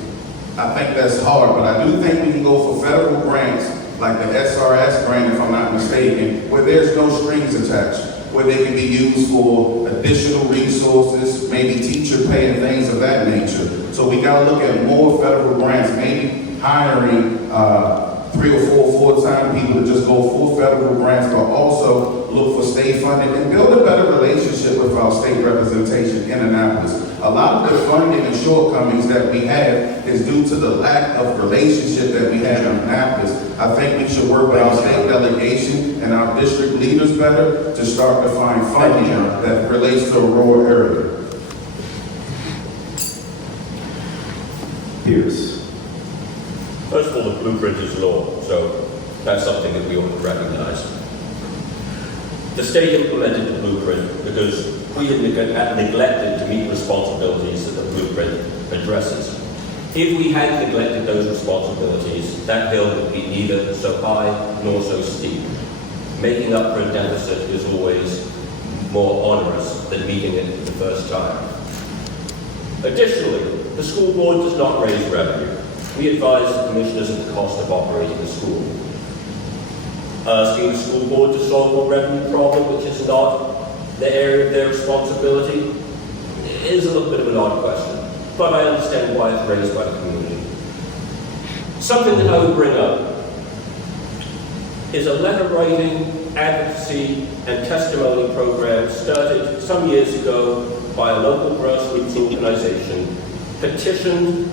I think that's hard, but I do think we can go for federal grants like the SRS grant, if I'm not mistaken, where there's no strings attached, where they can be used for additional resources, maybe teacher pay and things of that nature. So we gotta look at more federal grants, maybe hiring 3 or 4 full-time people to just go full federal grants, but also look for state funding and build a better relationship with our state representation in Annapolis. A lot of the funding and shortcomings that we have is due to the lack of relationship that we have in Annapolis. I think we should work with our state delegation and our district leaders better to start to find funding that relates to a rural area. Pierce. First of all, the blueprint is law, so that's something that we ought to recognize. The state implemented the blueprint because we had neglected to meet responsibilities that the blueprint addresses. If we had neglected those responsibilities, that hill would be neither so high nor so steep. Making up for a deficit is always more onerous than meeting it the first time. Additionally, the school board does not raise revenue. We advise the commissioners of the cost of operating a school. Asking the school board to solve a revenue problem which is not the area of their responsibility is a little bit of an odd question, but I understand why it's raised by the community. Something that I would bring up is a letter writing, advocacy, and testimony program started some years ago by a local grassroots organization, petitioned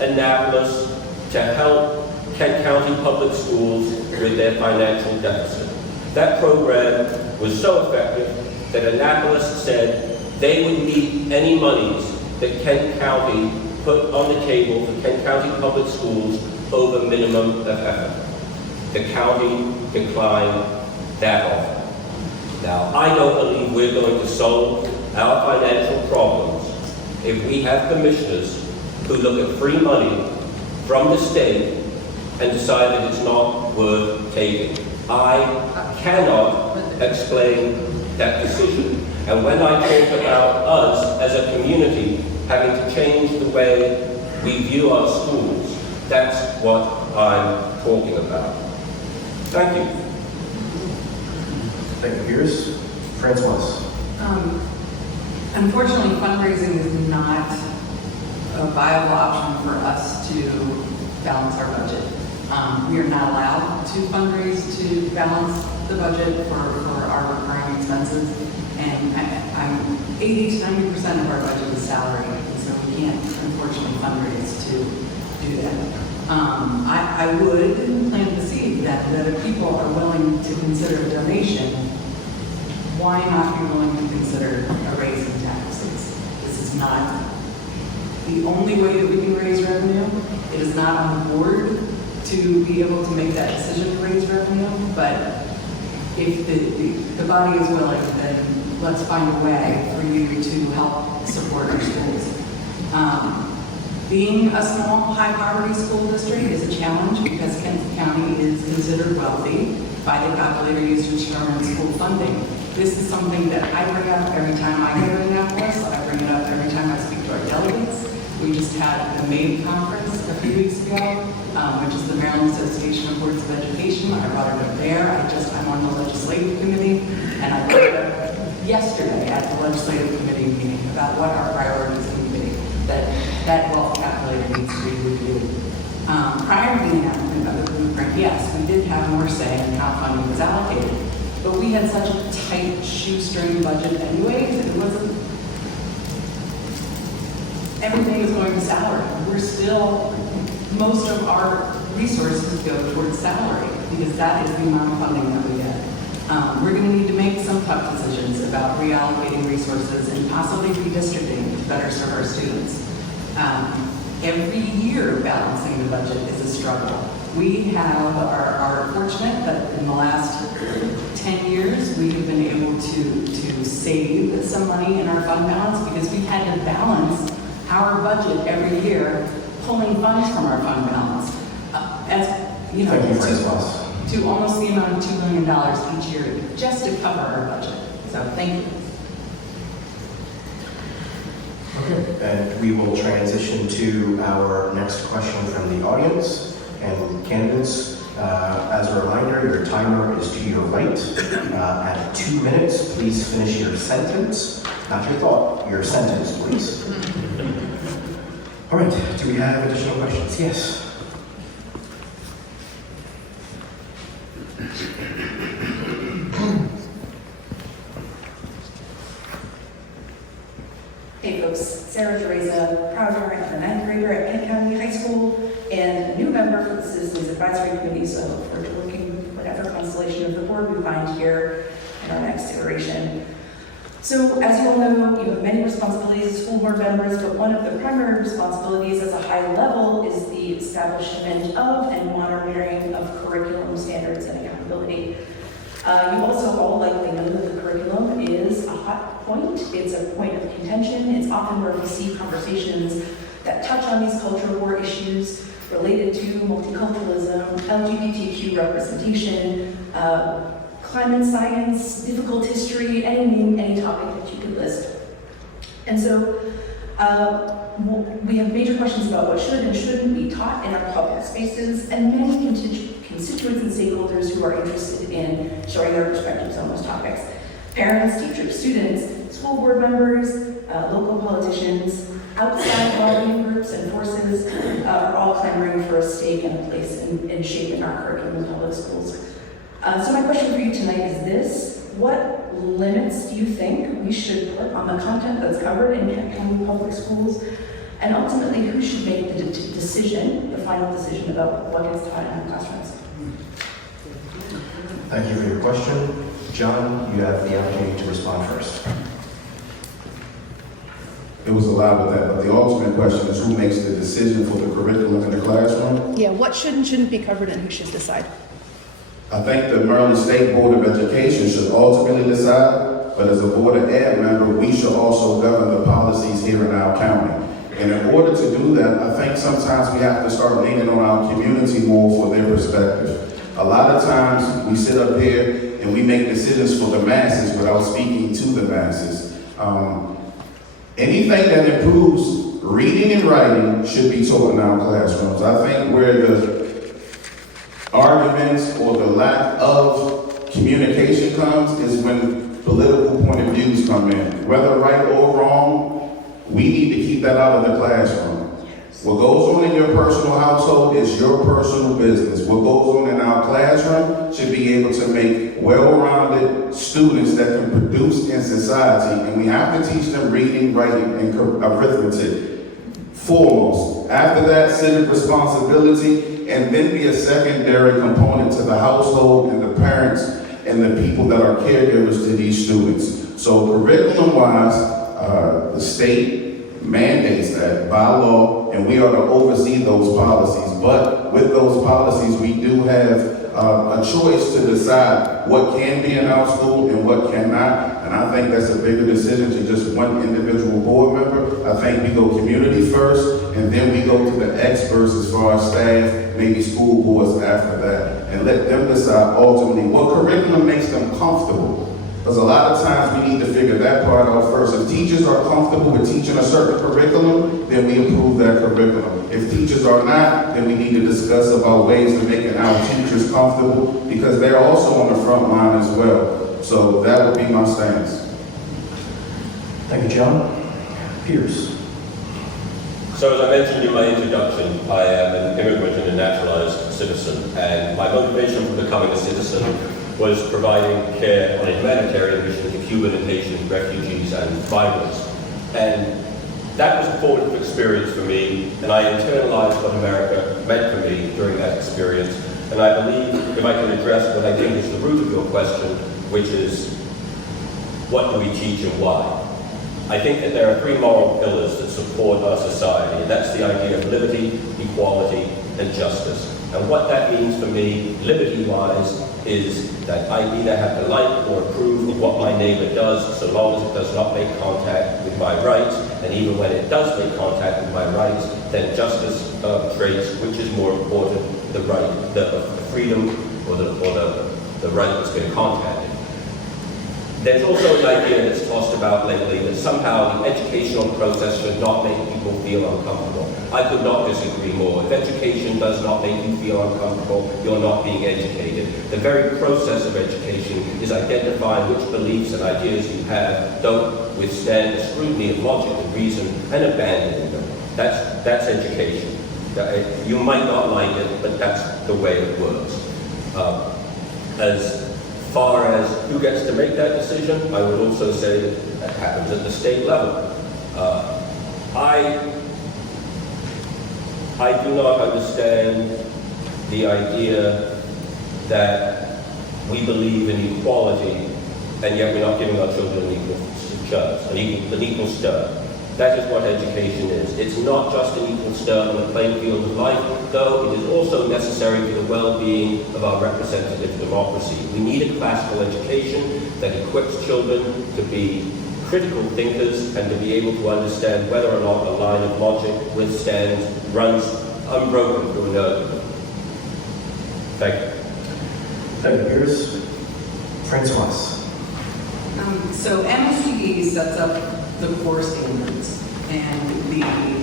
Annapolis to help Kent County Public Schools with their financial deficit. That program was so effective that Annapolis said they would need any monies that Kent County put on the table for Kent County Public Schools over minimum of effort. The county declined that offer. Now, I don't believe we're going to solve our financial problems if we have commissioners who look at free money from the state and decide that it's not worth taking. I cannot explain that decision. And when I talk about us as a community having to change the way we view our schools, that's what I'm talking about. Thank you. Thank you, Pierce. Francois. Unfortunately, fundraising is not a viable option for us to balance our budget. We are not allowed to fundraise to balance the budget for our recurring expenses, and 80 to 90% of our budget is salary, and so we can't unfortunately fundraise to do that. I would plant the seed that if people are willing to consider a donation, why not be willing to consider a raise in taxes? This is not the only way that we can raise revenue. It is not on the board to be able to make that decision to raise revenue, but if the body is willing, then let's find a way for you to help support our schools. Being a small, high-poverty school district is a challenge because Kent County is considered wealthy by the calculator used to determine school funding. This is something that I bring up every time I go to Annapolis. I bring it up every time I speak to our delegates. We just had the MAVE conference a few weeks ago, which is the Maryland Association of Boards of Education. I brought it up there. I'm on the legislative committee, and I brought it up yesterday at the legislative committee meeting about what our priorities need to be. That wealth calculator needs to be reviewed. Prior to the enactment of the blueprint, yes, we did have more say in how funding was allocated, but we had such a tight shoestring budget anyways, it wasn't. Everything is going to salary. Most of our resources go towards salary because that is the amount of funding that we get. We're going to need to make some tough decisions about reallocating resources and possibly redistricting to better serve our students. Every year balancing the budget is a struggle. We are fortunate that in the last 10 years we have been able to save some money in our fund balance because we've had to balance our budget every year, pulling funds from our fund balance. To almost the amount of $2 million each year just to cover our budget. So thank you. Okay, and we will transition to our next question from the audience and candidates. As a reminder, your timer is to your right. At 2 minutes, please finish your sentence. Not your thought, your sentence, please. All right, do we have additional questions? Yes. Hey folks, Sarah Teresa, proud parent of a 9th grader at Kent County High School and a new member for the Citizens Advisory Committee, so I look forward to working with whatever constellation of the board we find here in our next iteration. So, as you all know, you have many responsibilities as school board members, but one of the primary responsibilities as a high level is the establishment of and monitoring of curriculum standards and accountability. You also all likely know that the curriculum is a hot point. It's a point of contention. It's often where we see conversations that touch on these culture war issues related to multiculturalism, LGBTQ representation, climate science, difficult history, any topic that you could list. And so we have major questions about what should and shouldn't be taught in our public spaces, and many constituents and stakeholders who are interested in sharing their perspectives on those topics. Parents, teachers, students, school board members, local politicians, outside lobbying groups and forces are all clamoring for a stake and a place in shaping our curriculum in public schools. So my question for you tonight is this: what limits do you think we should put on the content that's covered in Kent County Public Schools? And ultimately, who should make the decision, the final decision about what gets taught in our classrooms? Thank you for your question. John, you have the opportunity to respond first. It was a lot with that, but the ultimate question is who makes the decision for the curriculum in the classroom? Yeah, what should and shouldn't be covered and who should decide? I think the Maryland State Board of Education should ultimately decide, but as a Board of Ed member, we should also govern the policies here in our county. And in order to do that, I think sometimes we have to start leaning on our community more for their perspective. A lot of times we sit up here and we make decisions for the masses without speaking to the masses. Anything that improves reading and writing should be taught in our classrooms. I think where the arguments or the lack of communication comes is when political point of views come in. Whether right or wrong, we need to keep that out of the classroom. What goes on in your personal household is your personal business. What goes on in our classroom should be able to make well-rounded students that can produce in society. And we have to teach them reading, writing, and arithmetic foremost. After that, civic responsibility, and then be a secondary component to the household and the parents and the people that are caregivers to these students. So curriculum-wise, the state mandates that by law, and we are to oversee those policies. But with those policies, we do have a choice to decide what can be in our school and what cannot. And I think that's a bigger decision to just one individual board member. I think we go community first, and then we go to the experts as far as staff, maybe school boards after that, and let them decide ultimately what curriculum makes them comfortable. Because a lot of times we need to figure that part out first. If teachers are comfortable with teaching a certain curriculum, then we improve that curriculum. If teachers are not, then we need to discuss about ways of making our teachers comfortable, because they're also on the front line as well. So that would be my stance. Thank you, John. Pierce. So as I mentioned in my introduction, I am an immigrant and a naturalized citizen, and my motivation for becoming a citizen was providing care on a humanitarian mission to Cuban and Haitian refugees and migrants. And that was a formative experience for me, and I internalized what America meant for me during that experience. And I believe, if I can address what I think is the root of your question, which is, what do we teach and why? I think that there are three moral pillars that support our society, and that's the idea of liberty, equality, and justice. And what that means for me, liberty-wise, is that I either have to like or approve of what my neighbor does, so long as it does not make contact with my rights. And even when it does make contact with my rights, then justice traits, which is more important, the right, the freedom or the right that's been contacted. There's also an idea that's tossed about lately that somehow the educational process should not make people feel uncomfortable. I could not disagree more. If education does not make you feel uncomfortable, you're not being educated. The very process of education is identifying which beliefs and ideas you have don't withstand the scrutiny of logic and reason and abandoning them. That's education. You might not like it, but that's the way it works. As far as who gets to make that decision, I would also say that that happens at the state level. I do not understand the idea that we believe in equality and yet we're not giving our children an equal chance, an equal start. That is what education is. It's not just an equal start on the playing field of life, though it is also necessary for the well-being of our representative democracy. We need a classical education that equips children to be critical thinkers and to be able to understand whether or not a line of logic runs unbroken through an argument. Thank you. Thank you, Pierce. Francois. So MSTD sets up the core standards, and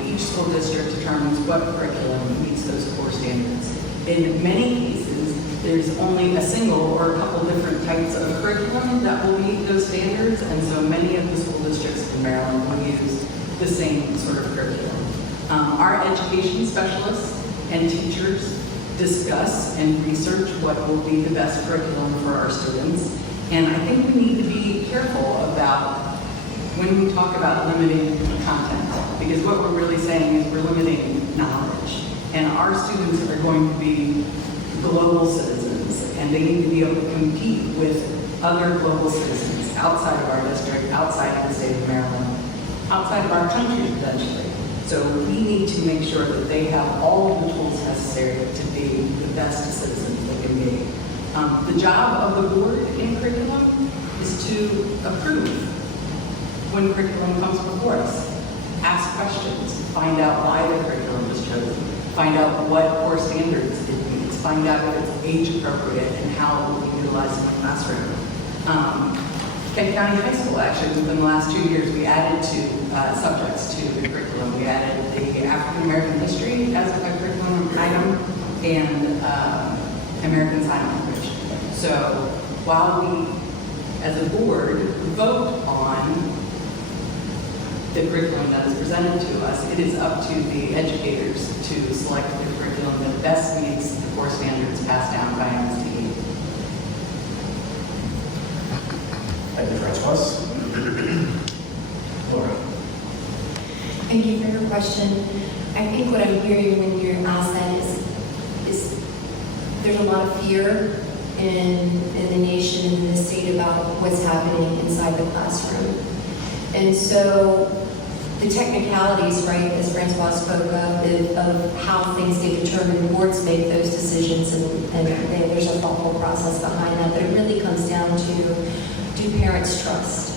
each school district determines what curriculum meets those core standards. In many cases, there's only a single or a couple different types of curriculum that will meet those standards, and so many of the school districts in Maryland will use the same sort of curriculum. Our education specialists and teachers discuss and research what will be the best curriculum for our students, and I think we need to be careful about when we talk about limiting content, because what we're really saying is we're limiting knowledge. And our students are going to be global citizens, and they need to be able to compete with other global citizens outside of our district, outside of the state of Maryland, outside of our country potentially. So we need to make sure that they have all of the tools necessary to be the best citizens they can be. The job of the board in curriculum is to approve when curriculum comes before us. Ask questions, find out why the curriculum was chosen, find out what core standards it meets, find out if it's age appropriate and how it will be utilized in the classroom. Kent County High School, actually, within the last 2 years, we added two subjects to the curriculum. We added the African American history as a curriculum item and American Sign Language. So while we, as a board, vote on the curriculum that is presented to us, it is up to the educators to select the curriculum that best meets the core standards passed down by MSTE. Thank you, Francois. Laura. Thank you for your question. I think what I'm hearing when you're asked that is there's a lot of fear in the nation and in the state about what's happening inside the classroom. And so the technicalities, right, as Francois spoke of how things get determined, boards make those decisions, and there's a thoughtful process behind that, but it really comes down to, do parents trust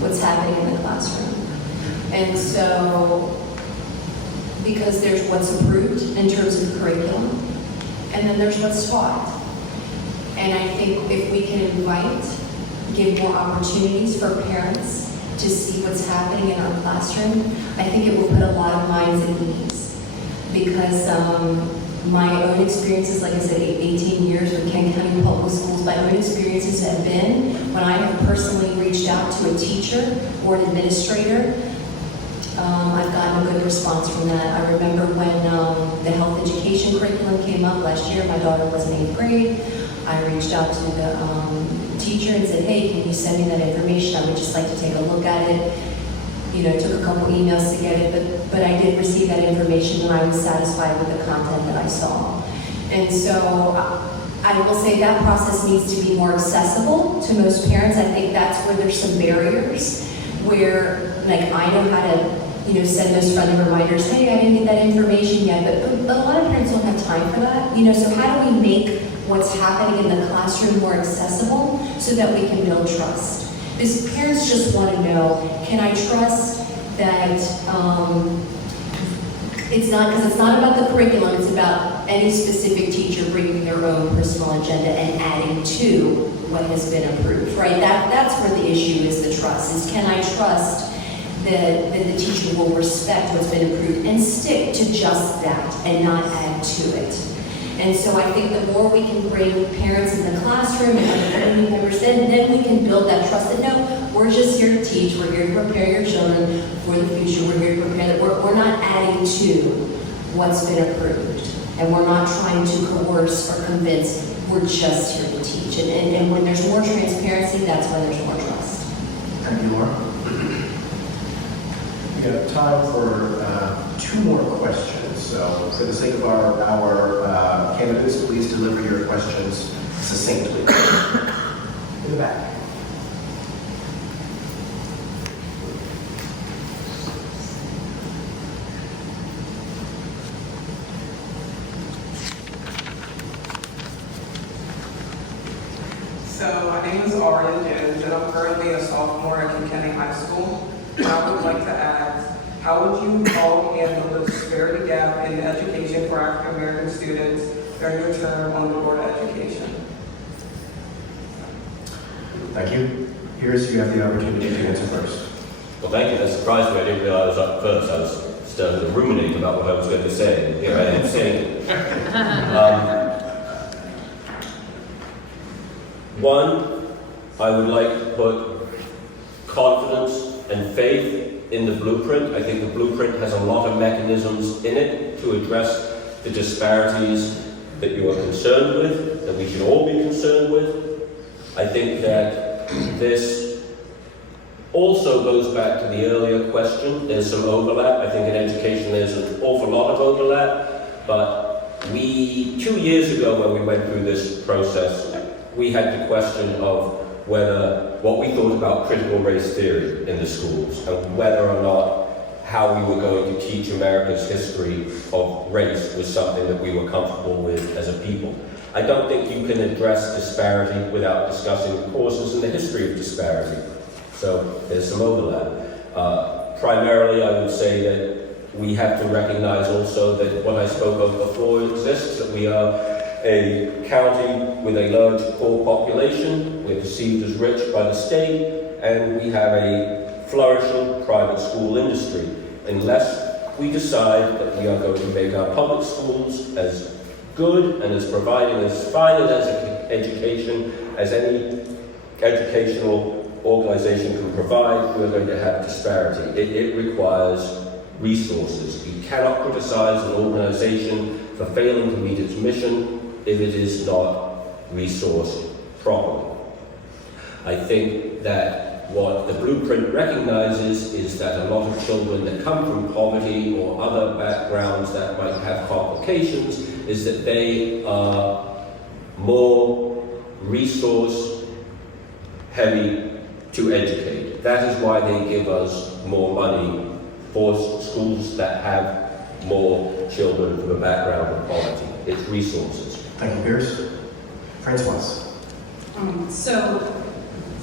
what's happening in the classroom? And so, because there's what's approved in terms of curriculum, and then there's what's taught. And I think if we can give more opportunities for parents to see what's happening in our classroom, I think it will put a lot of minds at ease. Because my own experiences, like I said, 18 years with Kent County Public Schools, my own experiences have been when I have personally reached out to a teacher or an administrator, I've gotten a good response from that. I remember when the health education curriculum came up last year, my daughter was in 8th grade. I reached out to the teacher and said, hey, can you send me that information? I would just like to take a look at it. You know, it took a couple emails to get it, but I did receive that information and I was satisfied with the content that I saw. And so I will say that process needs to be more accessible to most parents. I think that's where there's some barriers where, like, I know how to, send those friendly reminders, hey, I didn't get that information yet, but a lot of parents don't have time for that. So how do we make what's happening in the classroom more accessible so that we can build trust? Because parents just want to know, can I trust that it's not about the curriculum, it's about any specific teacher bringing their own personal agenda and adding to what has been approved, right? That's where the issue is, the trust, is can I trust that the teacher will respect what's been approved and stick to just that and not add to it. And so I think the more we can bring parents in the classroom and other community members, then we can build that trust that no, we're just here to teach, we're here to prepare your children for the future, we're here to prepare that we're not adding to what's been approved. And we're not trying to coerce or convince, we're just here to teach. And when there's more transparency, that's when there's more trust. Thank you, Laura. We have time for 2 more questions. So for the sake of our candidates, please deliver your questions succinctly. In the back. So my name is Arian Jones, and I'm currently a sophomore at Kincaid High School. And I would like to ask, how would you all handle the disparity gap in education for African American students during your term on the Board of Education? Thank you. Pierce, you have the opportunity to answer first. Well, thank you. That surprised me. I didn't realize I was up first. I was starting to ruminate about what I was going to say. Here I am saying it. One, I would like to put confidence and faith in the blueprint. I think the blueprint has a lot of mechanisms in it to address the disparities that you are concerned with, that we should all be concerned with. I think that this also goes back to the earlier question. There's some overlap. I think in education there's an awful lot of overlap, but 2 years ago when we went through this process, we had the question of what we thought about critical race theory in the schools and whether or not how we were going to teach America's history of race was something that we were comfortable with as a people. I don't think you can address disparity without discussing the causes and the history of disparity. So there's some overlap. Primarily, I would say that we have to recognize also that what I spoke of before exists, that we are a county with a large poor population, we're perceived as rich by the state, and we have a flourishing private school industry. Unless we decide that we are going to make our public schools as good and as providing as fine an education as any educational organization can provide, we're going to have disparity. It requires resources. You cannot criticize an organization for failing to meet its mission if it is not resourced properly. I think that what the blueprint recognizes is that a lot of children that come from poverty or other backgrounds that might have complications is that they are more resource heavy to educate. That is why they give us more money for schools that have more children from a background of poverty. It's resources. Thank you, Pierce. Francois. So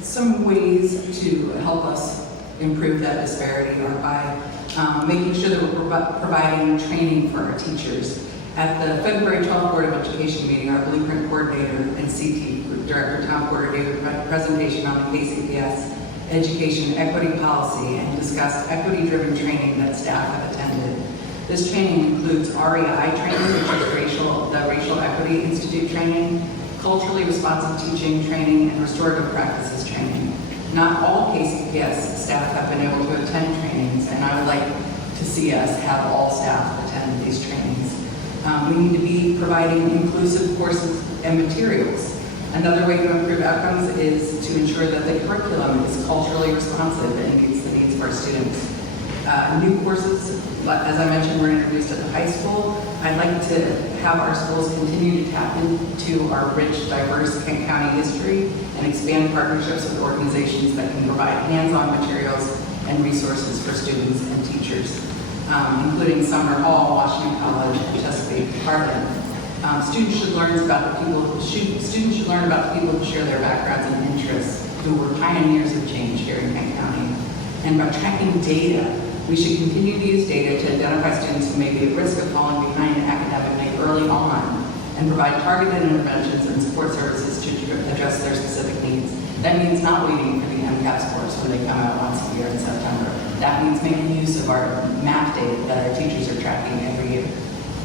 some ways to help us improve that disparity are by making sure that we're providing training for our teachers. At the February 12th Board of Education meeting, our Blueprint Coordinator and CT Director Tom Porter gave a presentation on the KCPS education equity policy and discussed equity-driven training that staff have attended. This training includes REI training, which is the Racial Equity Institute training, culturally responsive teaching training, and restorative practices training. Not all KCPS staff have been able to attend trainings, and I would like to see us have all staff attend these trainings. We need to be providing inclusive courses and materials. Another way to improve outcomes is to ensure that the curriculum is culturally responsive and meets the needs of our students. New courses, as I mentioned, were introduced at the high school. I'd like to have our schools continue to tap into our rich, diverse Kent County history and expand partnerships with organizations that can provide hands-on materials and resources for students and teachers, including Summer Hall, Washington College, and Chestertown Department. Students should learn about the people who share their backgrounds and interests, who were pioneers of change here in Kent County. And by tracking data, we should continue to use data to identify students who may be at risk of falling behind academically early on and provide targeted interventions and support services to address their specific That means not waiting for the MCAT scores when they come out once a year in September. That means making use of our math data that our teachers are tracking every year,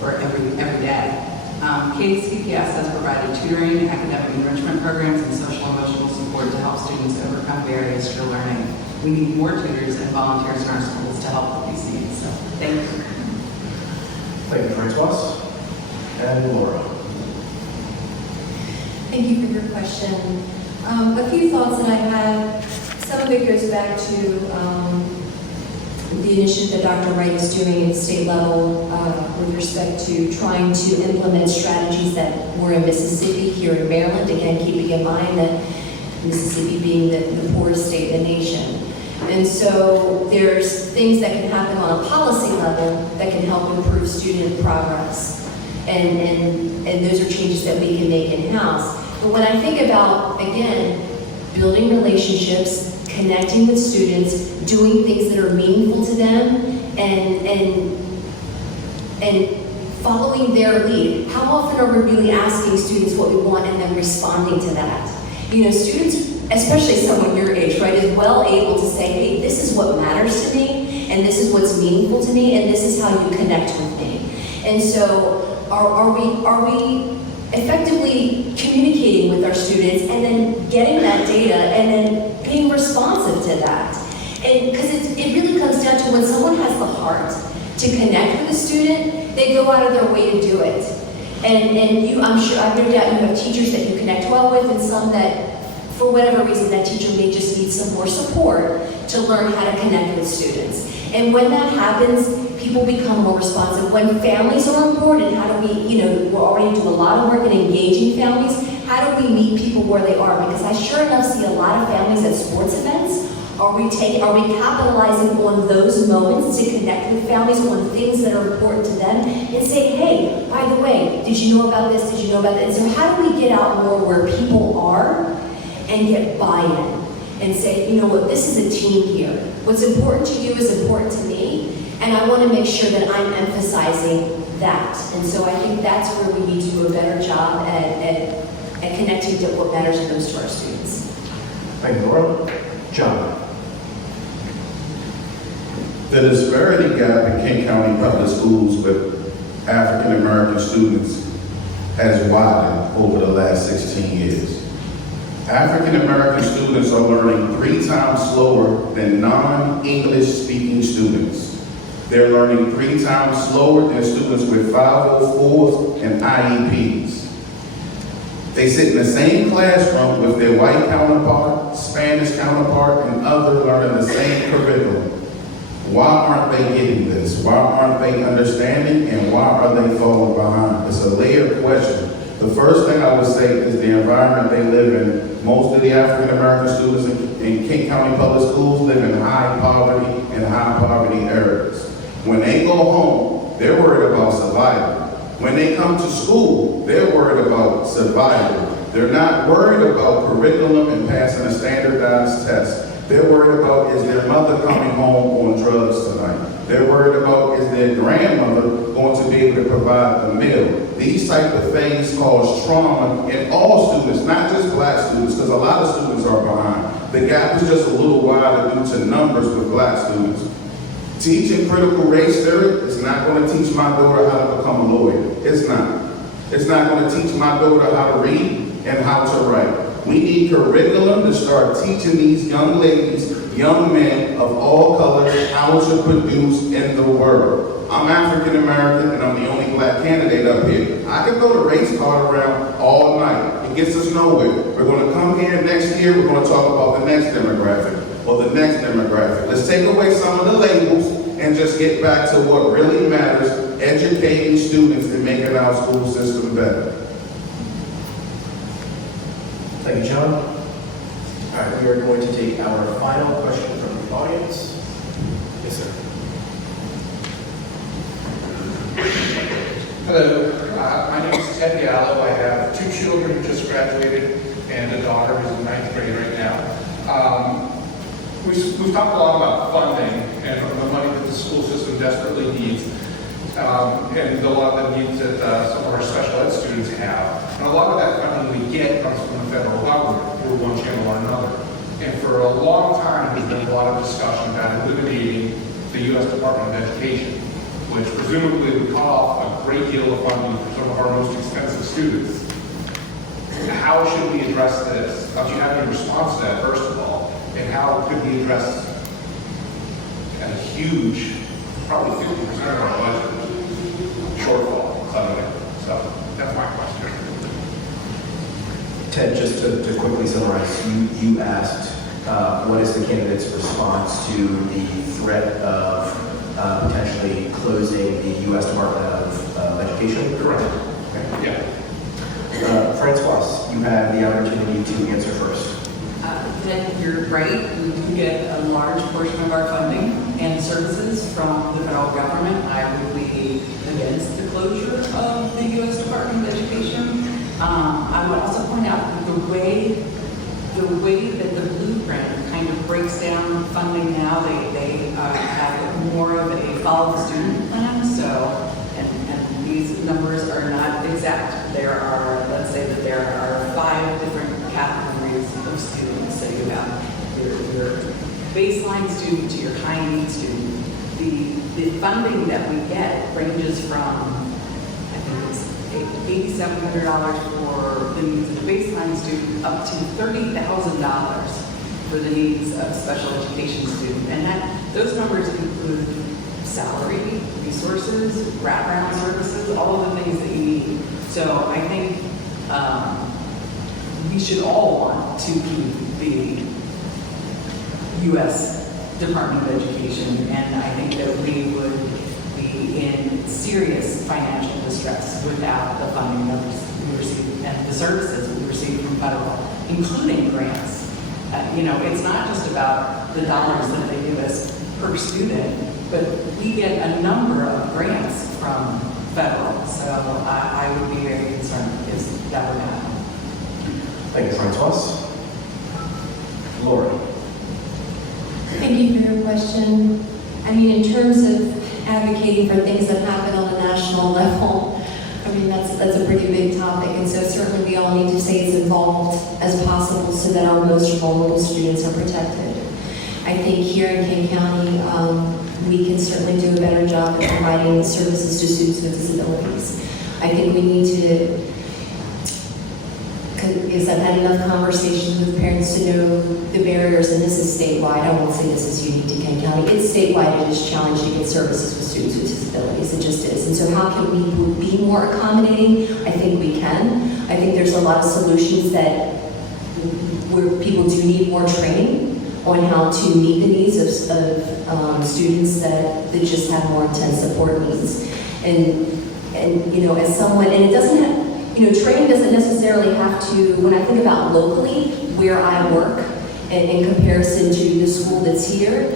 or every day. KCPS has provided tutoring, academic enrichment programs, and social emotional support to help students overcome barriers to learning. We need more tutors and volunteers in our schools to help with these needs. So, thank you. Thank you, Francois. And Laura. Thank you for your question. A few thoughts that I had. Some of it goes back to the initiative that Dr. Wright is doing at the state level with respect to trying to implement strategies that were in Mississippi, here in Maryland. Again, keeping in mind that Mississippi being the poorest state in the nation. And so there's things that can happen on a policy level that can help improve student progress. And those are changes that we can make in-house. But when I think about, again, building relationships, connecting with students, doing things that are meaningful to them, and following their lead, how often are we really asking students what we want and then responding to that? You know, students, especially someone your age, right, is well able to say, hey, this is what matters to me, and this is what's meaningful to me, and this is how you connect with me. And so, are we effectively communicating with our students and then getting that data and then being responsive to that? And because it really comes down to when someone has the heart to connect with a student, they go out of their way to do it. And you, I'm sure, I've no doubt you have teachers that you connect well with and some that, for whatever reason, that teacher may just need some more support to learn how to connect with students. And when that happens, people become more responsive. When families are on board, and how do we, you know, we're already doing a lot of work in engaging families, how do we meet people where they are? Because I sure enough see a lot of families at sports events. Are we capitalizing on those moments to connect with families on things that are important to them and say, hey, by the way, did you know about this? Did you know about that? And so how do we get out more where people are and get buy-in and say, you know what, this is a team here. What's important to you is important to me, and I want to make sure that I'm emphasizing that. And so I think that's where we need to do a better job at connecting to what matters most to our students. Thank you, Laura. John. The disparity gap in Kent County Public Schools with African American students has widened over the last 16 years. African American students are learning 3 times slower than non-English speaking students. They're learning 3 times slower than students with 504s and IEPs. They sit in the same classroom with their white counterpart, Spanish counterpart, and others learning the same curriculum. Why aren't they getting this? Why aren't they understanding? And why are they falling behind? It's a layered question. The first thing I would say is the environment they live in. Most of the African American students in Kent County Public Schools live in high poverty and high poverty areas. When they go home, they're worried about survival. When they come to school, they're worried about survival. They're not worried about curriculum and passing a standardized test. They're worried about, is their mother coming home on drugs tonight? They're worried about, is their grandmother going to be able to provide a meal? These type of things cause trauma in all students, not just black students, because a lot of students are behind. The gap is just a little wider due to numbers with black students. Teaching critical race theory is not going to teach my daughter how to become a lawyer. It's not. It's not going to teach my daughter how to read and how to write. We need curriculum to start teaching these young ladies, young men of all colors, how to produce in the world. I'm African American and I'm the only black candidate up here. I can throw the race card around all night. It gets us nowhere. We're going to come here next year, we're going to talk about the next demographic or the next demographic. Let's take away some of the labels and just get back to what really matters, educating students and making our school system better. Thank you, John. All right, we are going to take our final question from the audience. Yes, sir. Hello, my name is Ted Gallo. I have 2 children who just graduated and a daughter who's in 9th grade right now. We've talked a lot about funding and the money that the school system desperately needs, and a lot of the needs that some of our special ed students have. And a lot of that funding we get comes from the federal government through one channel or another. And for a long time, there's been a lot of discussion about eliminating the U.S. Department of Education, which presumably would cut off a great deal of funding for some of our most expensive students. How should we address this? How do you have any response to that, first of all? And how could we address a huge, probably 50% of our budget shortfall suddenly? So that's my question. Ted, just to quickly summarize, you asked what is the candidate's response to the threat of potentially closing the U.S. Department of Education? Correct. Okay. Yeah. Francois, you have the opportunity to answer first. Ted, you're right. We do get a large portion of our funding and services from the federal government. I would be against the closure of the U.S. Department of Education. I would also point out that the way that the blueprint kind of breaks down funding now, they have more of a follow the student plan. So, and these numbers are not exact. There are, let's say that there are 5 different categories of students. So you have your baseline student to your high need student. The funding that we get ranges from, I think it's $8,700 for the needs of the baseline student up to $30,000 for the needs of special education student. And those numbers include salary, resources, wraparound services, all of the things that you need. So I think we should all want to keep the U.S. Department of Education, and I think that we would be in serious financial distress without the funding that we receive and the services we receive from federal, including grants. It's not just about the dollars that they give us per student, but we get a number of grants from federal. So I would be very concerned if that would happen. Thank you, Francois. Lori. Thank you for your question. I mean, in terms of advocating for things that happen on a national level, I mean, that's a pretty big topic, and so certainly we all need to stay as involved as possible so that our most vulnerable students are protected. I think here in King County, we can certainly do a better job of providing services to students with disabilities. I think we need to, because I've had enough conversations with parents to know the barriers, and this is statewide. I won't say this is unique to King County. It's statewide. It is challenging to get services with students with disabilities. It just is. And so how can we be more accommodating? I think we can. I think there's a lot of solutions where people do need more training on how to meet the needs of students that just have more intense support needs. And as someone, and it doesn't have, training doesn't necessarily have to, when I think about locally, where I work, in comparison to the school that's here,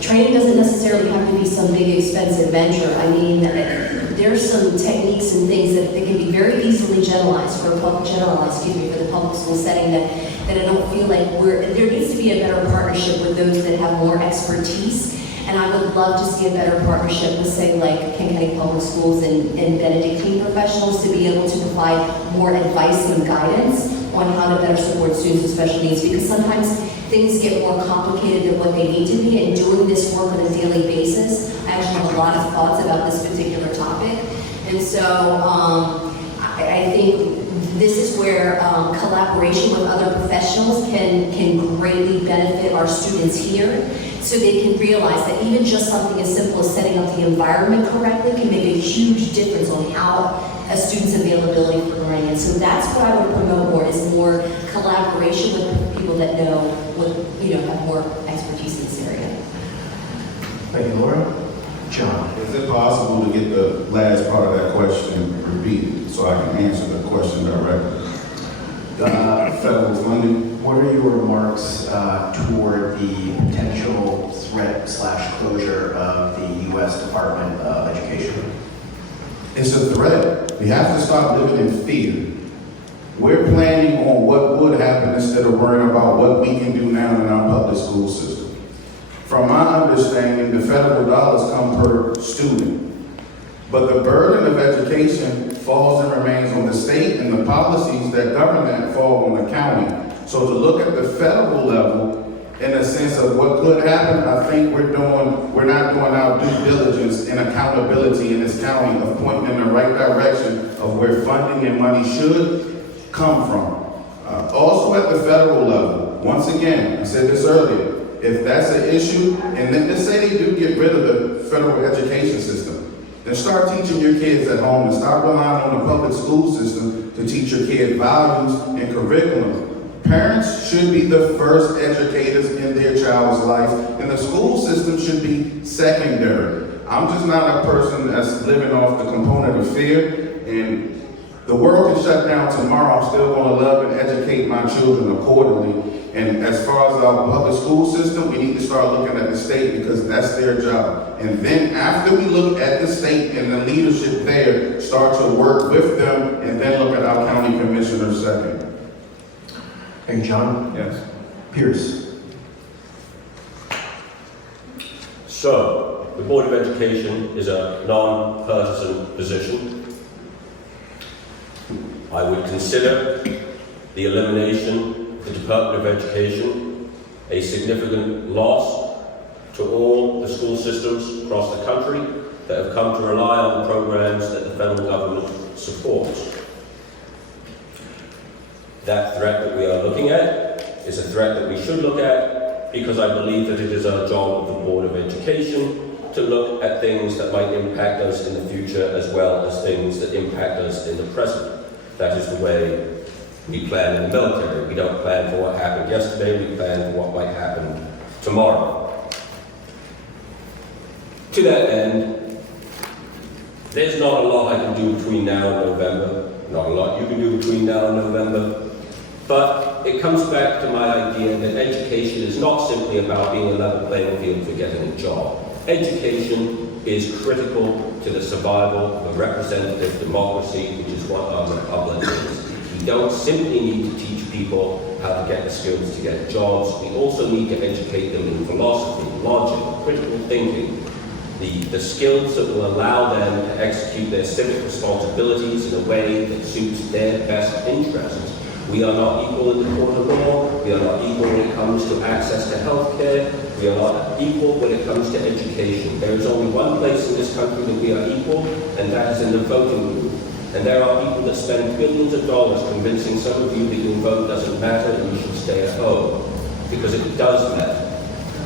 training doesn't necessarily have to be some big expensive venture. I mean, there's some techniques and things that can be very easily generalized for the public school setting that I don't feel like there needs to be a better partnership with those that have more expertise. And I would love to see a better partnership with, say, like King County Public Schools and Benedictine professionals to be able to provide more advice and guidance on how to better support students with special needs, because sometimes things get more complicated than what they need to be, and doing this work on a daily basis, I actually have a lot of thoughts about this particular topic. And so I think this is where collaboration with other professionals can greatly benefit our students here, so they can realize that even just something as simple as setting up the environment correctly can make a huge difference on how a student's availability for learning. And so that's what I would promote more, is more collaboration with people that have more expertise in this area. Thank you, Laura. John. Is it possible to get the last part of that question repeated so I can answer the question directly? Federal funding. What are your remarks toward the potential threat / closure of the U.S. Department of Education? It's a threat. We have to stop living in fear. We're planning on what would happen instead of worrying about what we can do now in our public school system. From my understanding, the federal dollars come per student, but the burden of education falls and remains on the state, and the policies that govern that fall on the county. So to look at the federal level in a sense of what could happen, I think we're not doing our due diligence and accountability in this county of pointing in the right direction of where funding and money should come from. Also at the federal level, once again, I said this earlier, if that's an issue, and then let's say they do get rid of the federal education system, then start teaching your kids at home and stop relying on the public school system to teach your kids values and curriculum. Parents should be the first educators in their child's life, and the school system should be secondary. I'm just not a person that's living off the component of fear, and the world can shut down tomorrow. I'm still going to love and educate my children accordingly. And as far as our public school system, we need to start looking at the state because that's their job. And then after we look at the state and the leadership there, start to work with them and then look at our county commissioners second. Thank you, John. Yes. Pierce. So, the Board of Education is a non-partisan position. I would consider the elimination of the Department of Education a significant loss to all the school systems across the country that have come to rely on the programs that the federal government supports. That threat that we are looking at is a threat that we should look at because I believe that it is our job of the Board of Education to look at things that might impact us in the future as well as things that impact us in the present. That is the way we plan in the military. We don't plan for what happened yesterday, we plan for what might happen tomorrow. To that end, there's not a lot I can do between now and November. Not a lot you can do between now and November. But it comes back to my idea that education is not simply about being a level playing field for getting a job. Education is critical to the survival of a representative democracy, which is what our republic is. We don't simply need to teach people how to get the skills to get jobs. We also need to educate them in philosophy, logic, critical thinking, the skills that will allow them to execute their civic responsibilities in a way that suits their best interests. We are not equal in the court of law. We are not equal when it comes to access to health care. We are not equal when it comes to education. There is only one place in this country that we are equal, and that is in the voting booth. And there are people that spend billions of dollars convincing some of you that your vote doesn't matter and you should stay at home, because it does matter.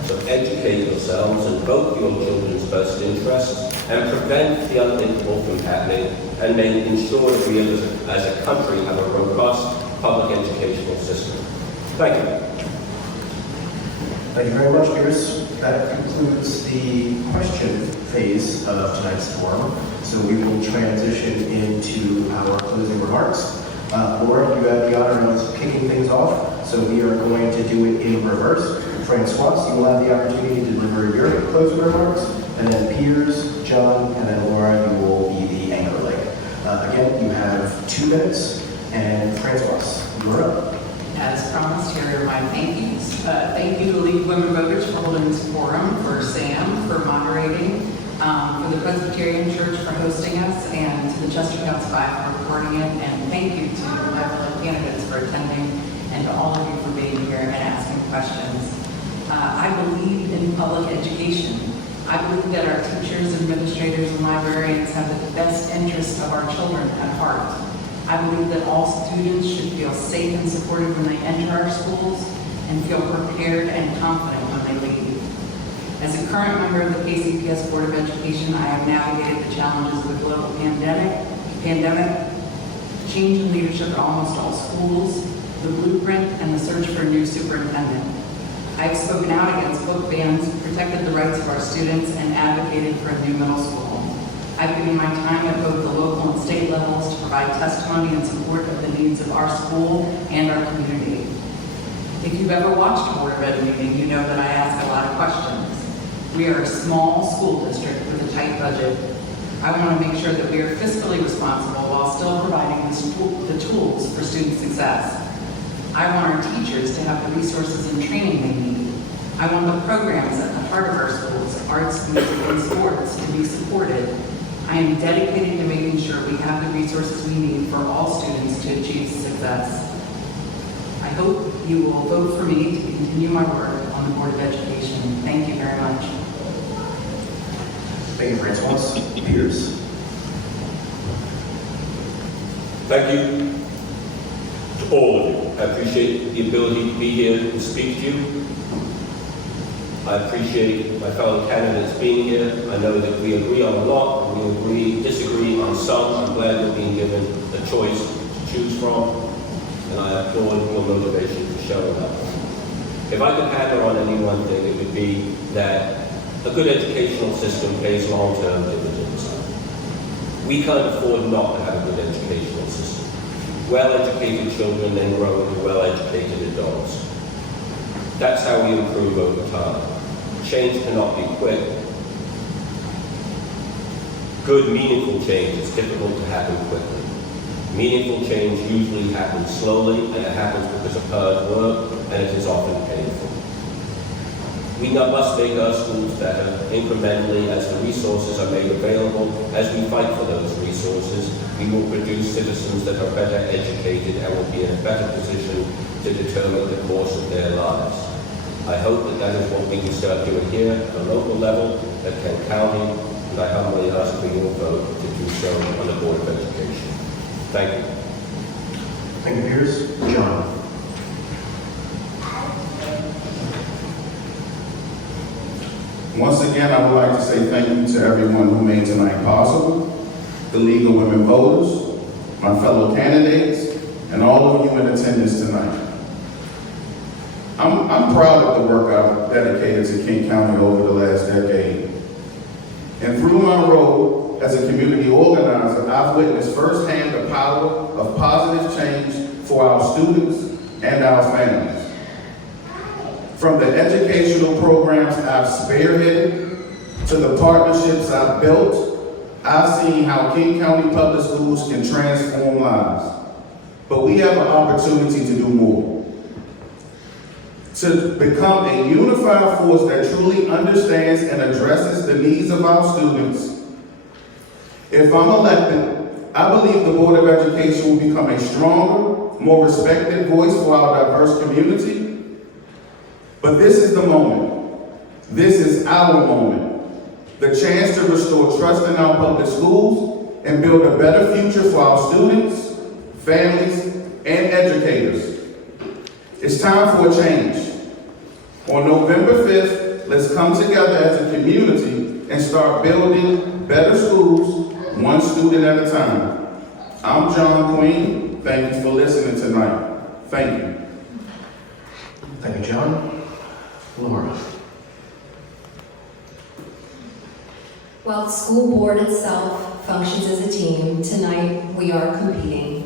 So educate yourselves and vote for your children's best interests and prevent the unthinkable from happening and ensure that we as a country have a robust public educational system. Thank you. Thank you very much, Pierce. That concludes the question phase of tonight's forum. So we will transition into our closing remarks. Laura, you have the honor of kicking things off. So we are going to do it in reverse. Francois, you will have the opportunity to deliver your closing remarks. And then Piers, John, and then Laura, you will be the anchor leg. Again, you have 2 minutes. And Francois, you're up. As promised, here are my thank yous. Thank you to League of Women Voters for holding this forum, for Sam for moderating, for the Presbyterian Church for hosting us, and to the Chestertown Spy for recording it. And thank you to my fellow candidates for attending, and to all of you for being here and asking questions. I believe in public education. I believe that our teachers, administrators, and librarians have the best interests of our children at heart. I believe that all students should feel safe and supported when they enter our schools and feel prepared and confident when they leave. As a current member of the KCPS Board of Education, I have navigated the challenges of the global pandemic, change in leadership at almost all schools, the blueprint, and the search for a new superintendent. I have spoken out against book bans, protected the rights of our students, and advocated for a new middle school. I've given my time at both the local and state levels to provide testimony in support of the needs of our school and our community. If you've ever watched a Board of Ed meeting, you know that I ask a lot of questions. We are a small school district with a tight budget. I want to make sure that we are fiscally responsible while still providing the tools for student success. I want our teachers to have the resources and training they need. I want the programs at the heart of our schools, arts, music, and sports, to be supported. I am dedicated to making sure we have the resources we need for all students to achieve success. I hope you will vote for me to continue my work on the Board of Education. Thank you very much. Thank you, Francois. Peters. Thank you to all of you. I appreciate the ability to be here to speak to you. I appreciate my fellow candidates being here. I know that we agree on a lot, we disagree on some. I'm glad we're being given a choice to choose from, and I applaud your motivation for showing up. If I could hammer on any one thing, it would be that a good educational system pays long-term dividends. We can't afford not to have a good educational system. Well-educated children then grow into well-educated adults. That's how we improve over time. Change cannot be quick. Good, meaningful change is difficult to happen quickly. Meaningful change usually happens slowly, and it happens because of hard work, and it is often painful. We must make our schools better incrementally as the resources are made available. As we fight for those resources, we will produce citizens that are better educated and will be in a better position to determine the course of their lives. I hope that that is what we can start doing here at the local level, at Kent County, and I humbly ask for your vote to do so on the Board of Education. Thank you. Thank you, Peters. John. Once again, I would like to say thank you to everyone who made tonight possible, the League of Women Voters, my fellow candidates, and all of you in attendance tonight. I'm proud of the work I've dedicated to King County over the last decade. And through my role as a community organizer, I've witnessed firsthand the power of positive change for our students and our families. From the educational programs I've spearheaded to the partnerships I've built, I've seen how King County Public Schools can transform lives. But we have an opportunity to do more. To become a unified force that truly understands and addresses the needs of our students. If I'm elected, I believe the Board of Education will become a stronger, more respected voice for our diverse community. But this is the moment. This is our moment. The chance to restore trust in our public schools and build a better future for our students, families, and educators. It's time for a change. On November 5th, let's come together as a community and start building better schools, one student at a time. I'm John Queen. Thank you for listening tonight. Thank you. Thank you, John. Laura. While the school board itself functions as a team, tonight we are competing.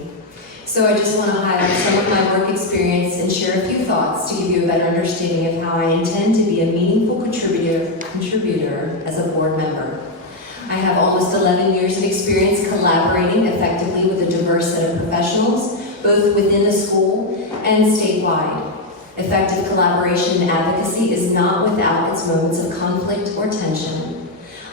So I just want to highlight some of my work experience and share a few thoughts to give you a better understanding of how I intend to be a meaningful contributor as a board member. I have almost 11 years of experience collaborating effectively with a diverse set of professionals, both within the school and statewide. Effective collaboration and advocacy is not without its moments of conflict or tension.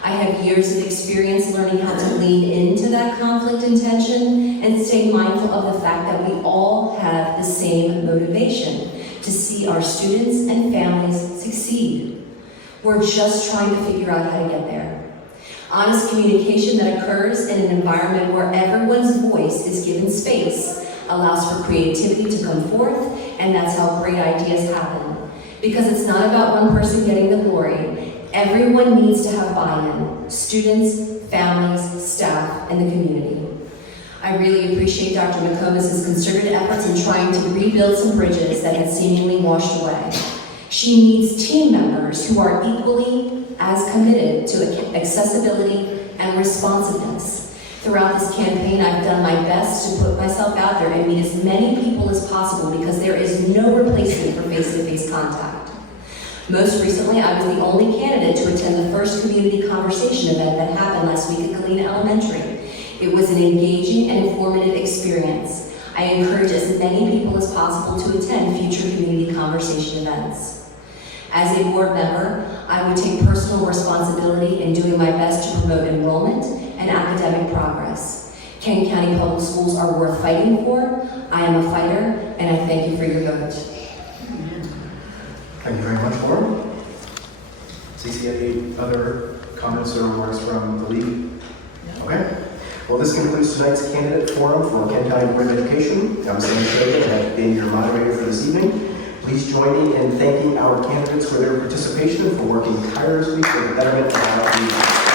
I have years of experience learning how to lean into that conflict and tension and stay mindful of the fact that we all have the same motivation to see our students and families succeed. We're just trying to figure out how to get there. Honest communication that occurs in an environment where everyone's voice is given space allows for creativity to come forth, and that's how great ideas happen. Because it's not about one person getting the glory. Everyone needs to have buy-in, students, families, staff, and the community. I really appreciate Dr. McComas' concerted efforts in trying to rebuild some bridges that had seemingly washed away. She needs team members who are equally as committed to accessibility and responsiveness. Throughout this campaign, I've done my best to put myself out there and meet as many people as possible because there is no replacement for face-to-face contact. Most recently, I was the only candidate to attend the first community conversation event that happened last week at Galena Elementary. It was an engaging and informative experience. I encourage as many people as possible to attend future community conversation events. As a board member, I would take personal responsibility in doing my best to promote enrollment and academic progress. Kane County Public Schools are worth fighting for. I am a fighter, and I thank you for your vote. Thank you very much, Lauren. Cece, any other comments or remarks from the league? Okay. Well, this concludes tonight's candidate forum for Kent County Board of Education. I'm Sam Shogan, and I've been your moderator for this evening. Please join me in thanking our candidates for their participation and for working tirelessly for the betterment of our community.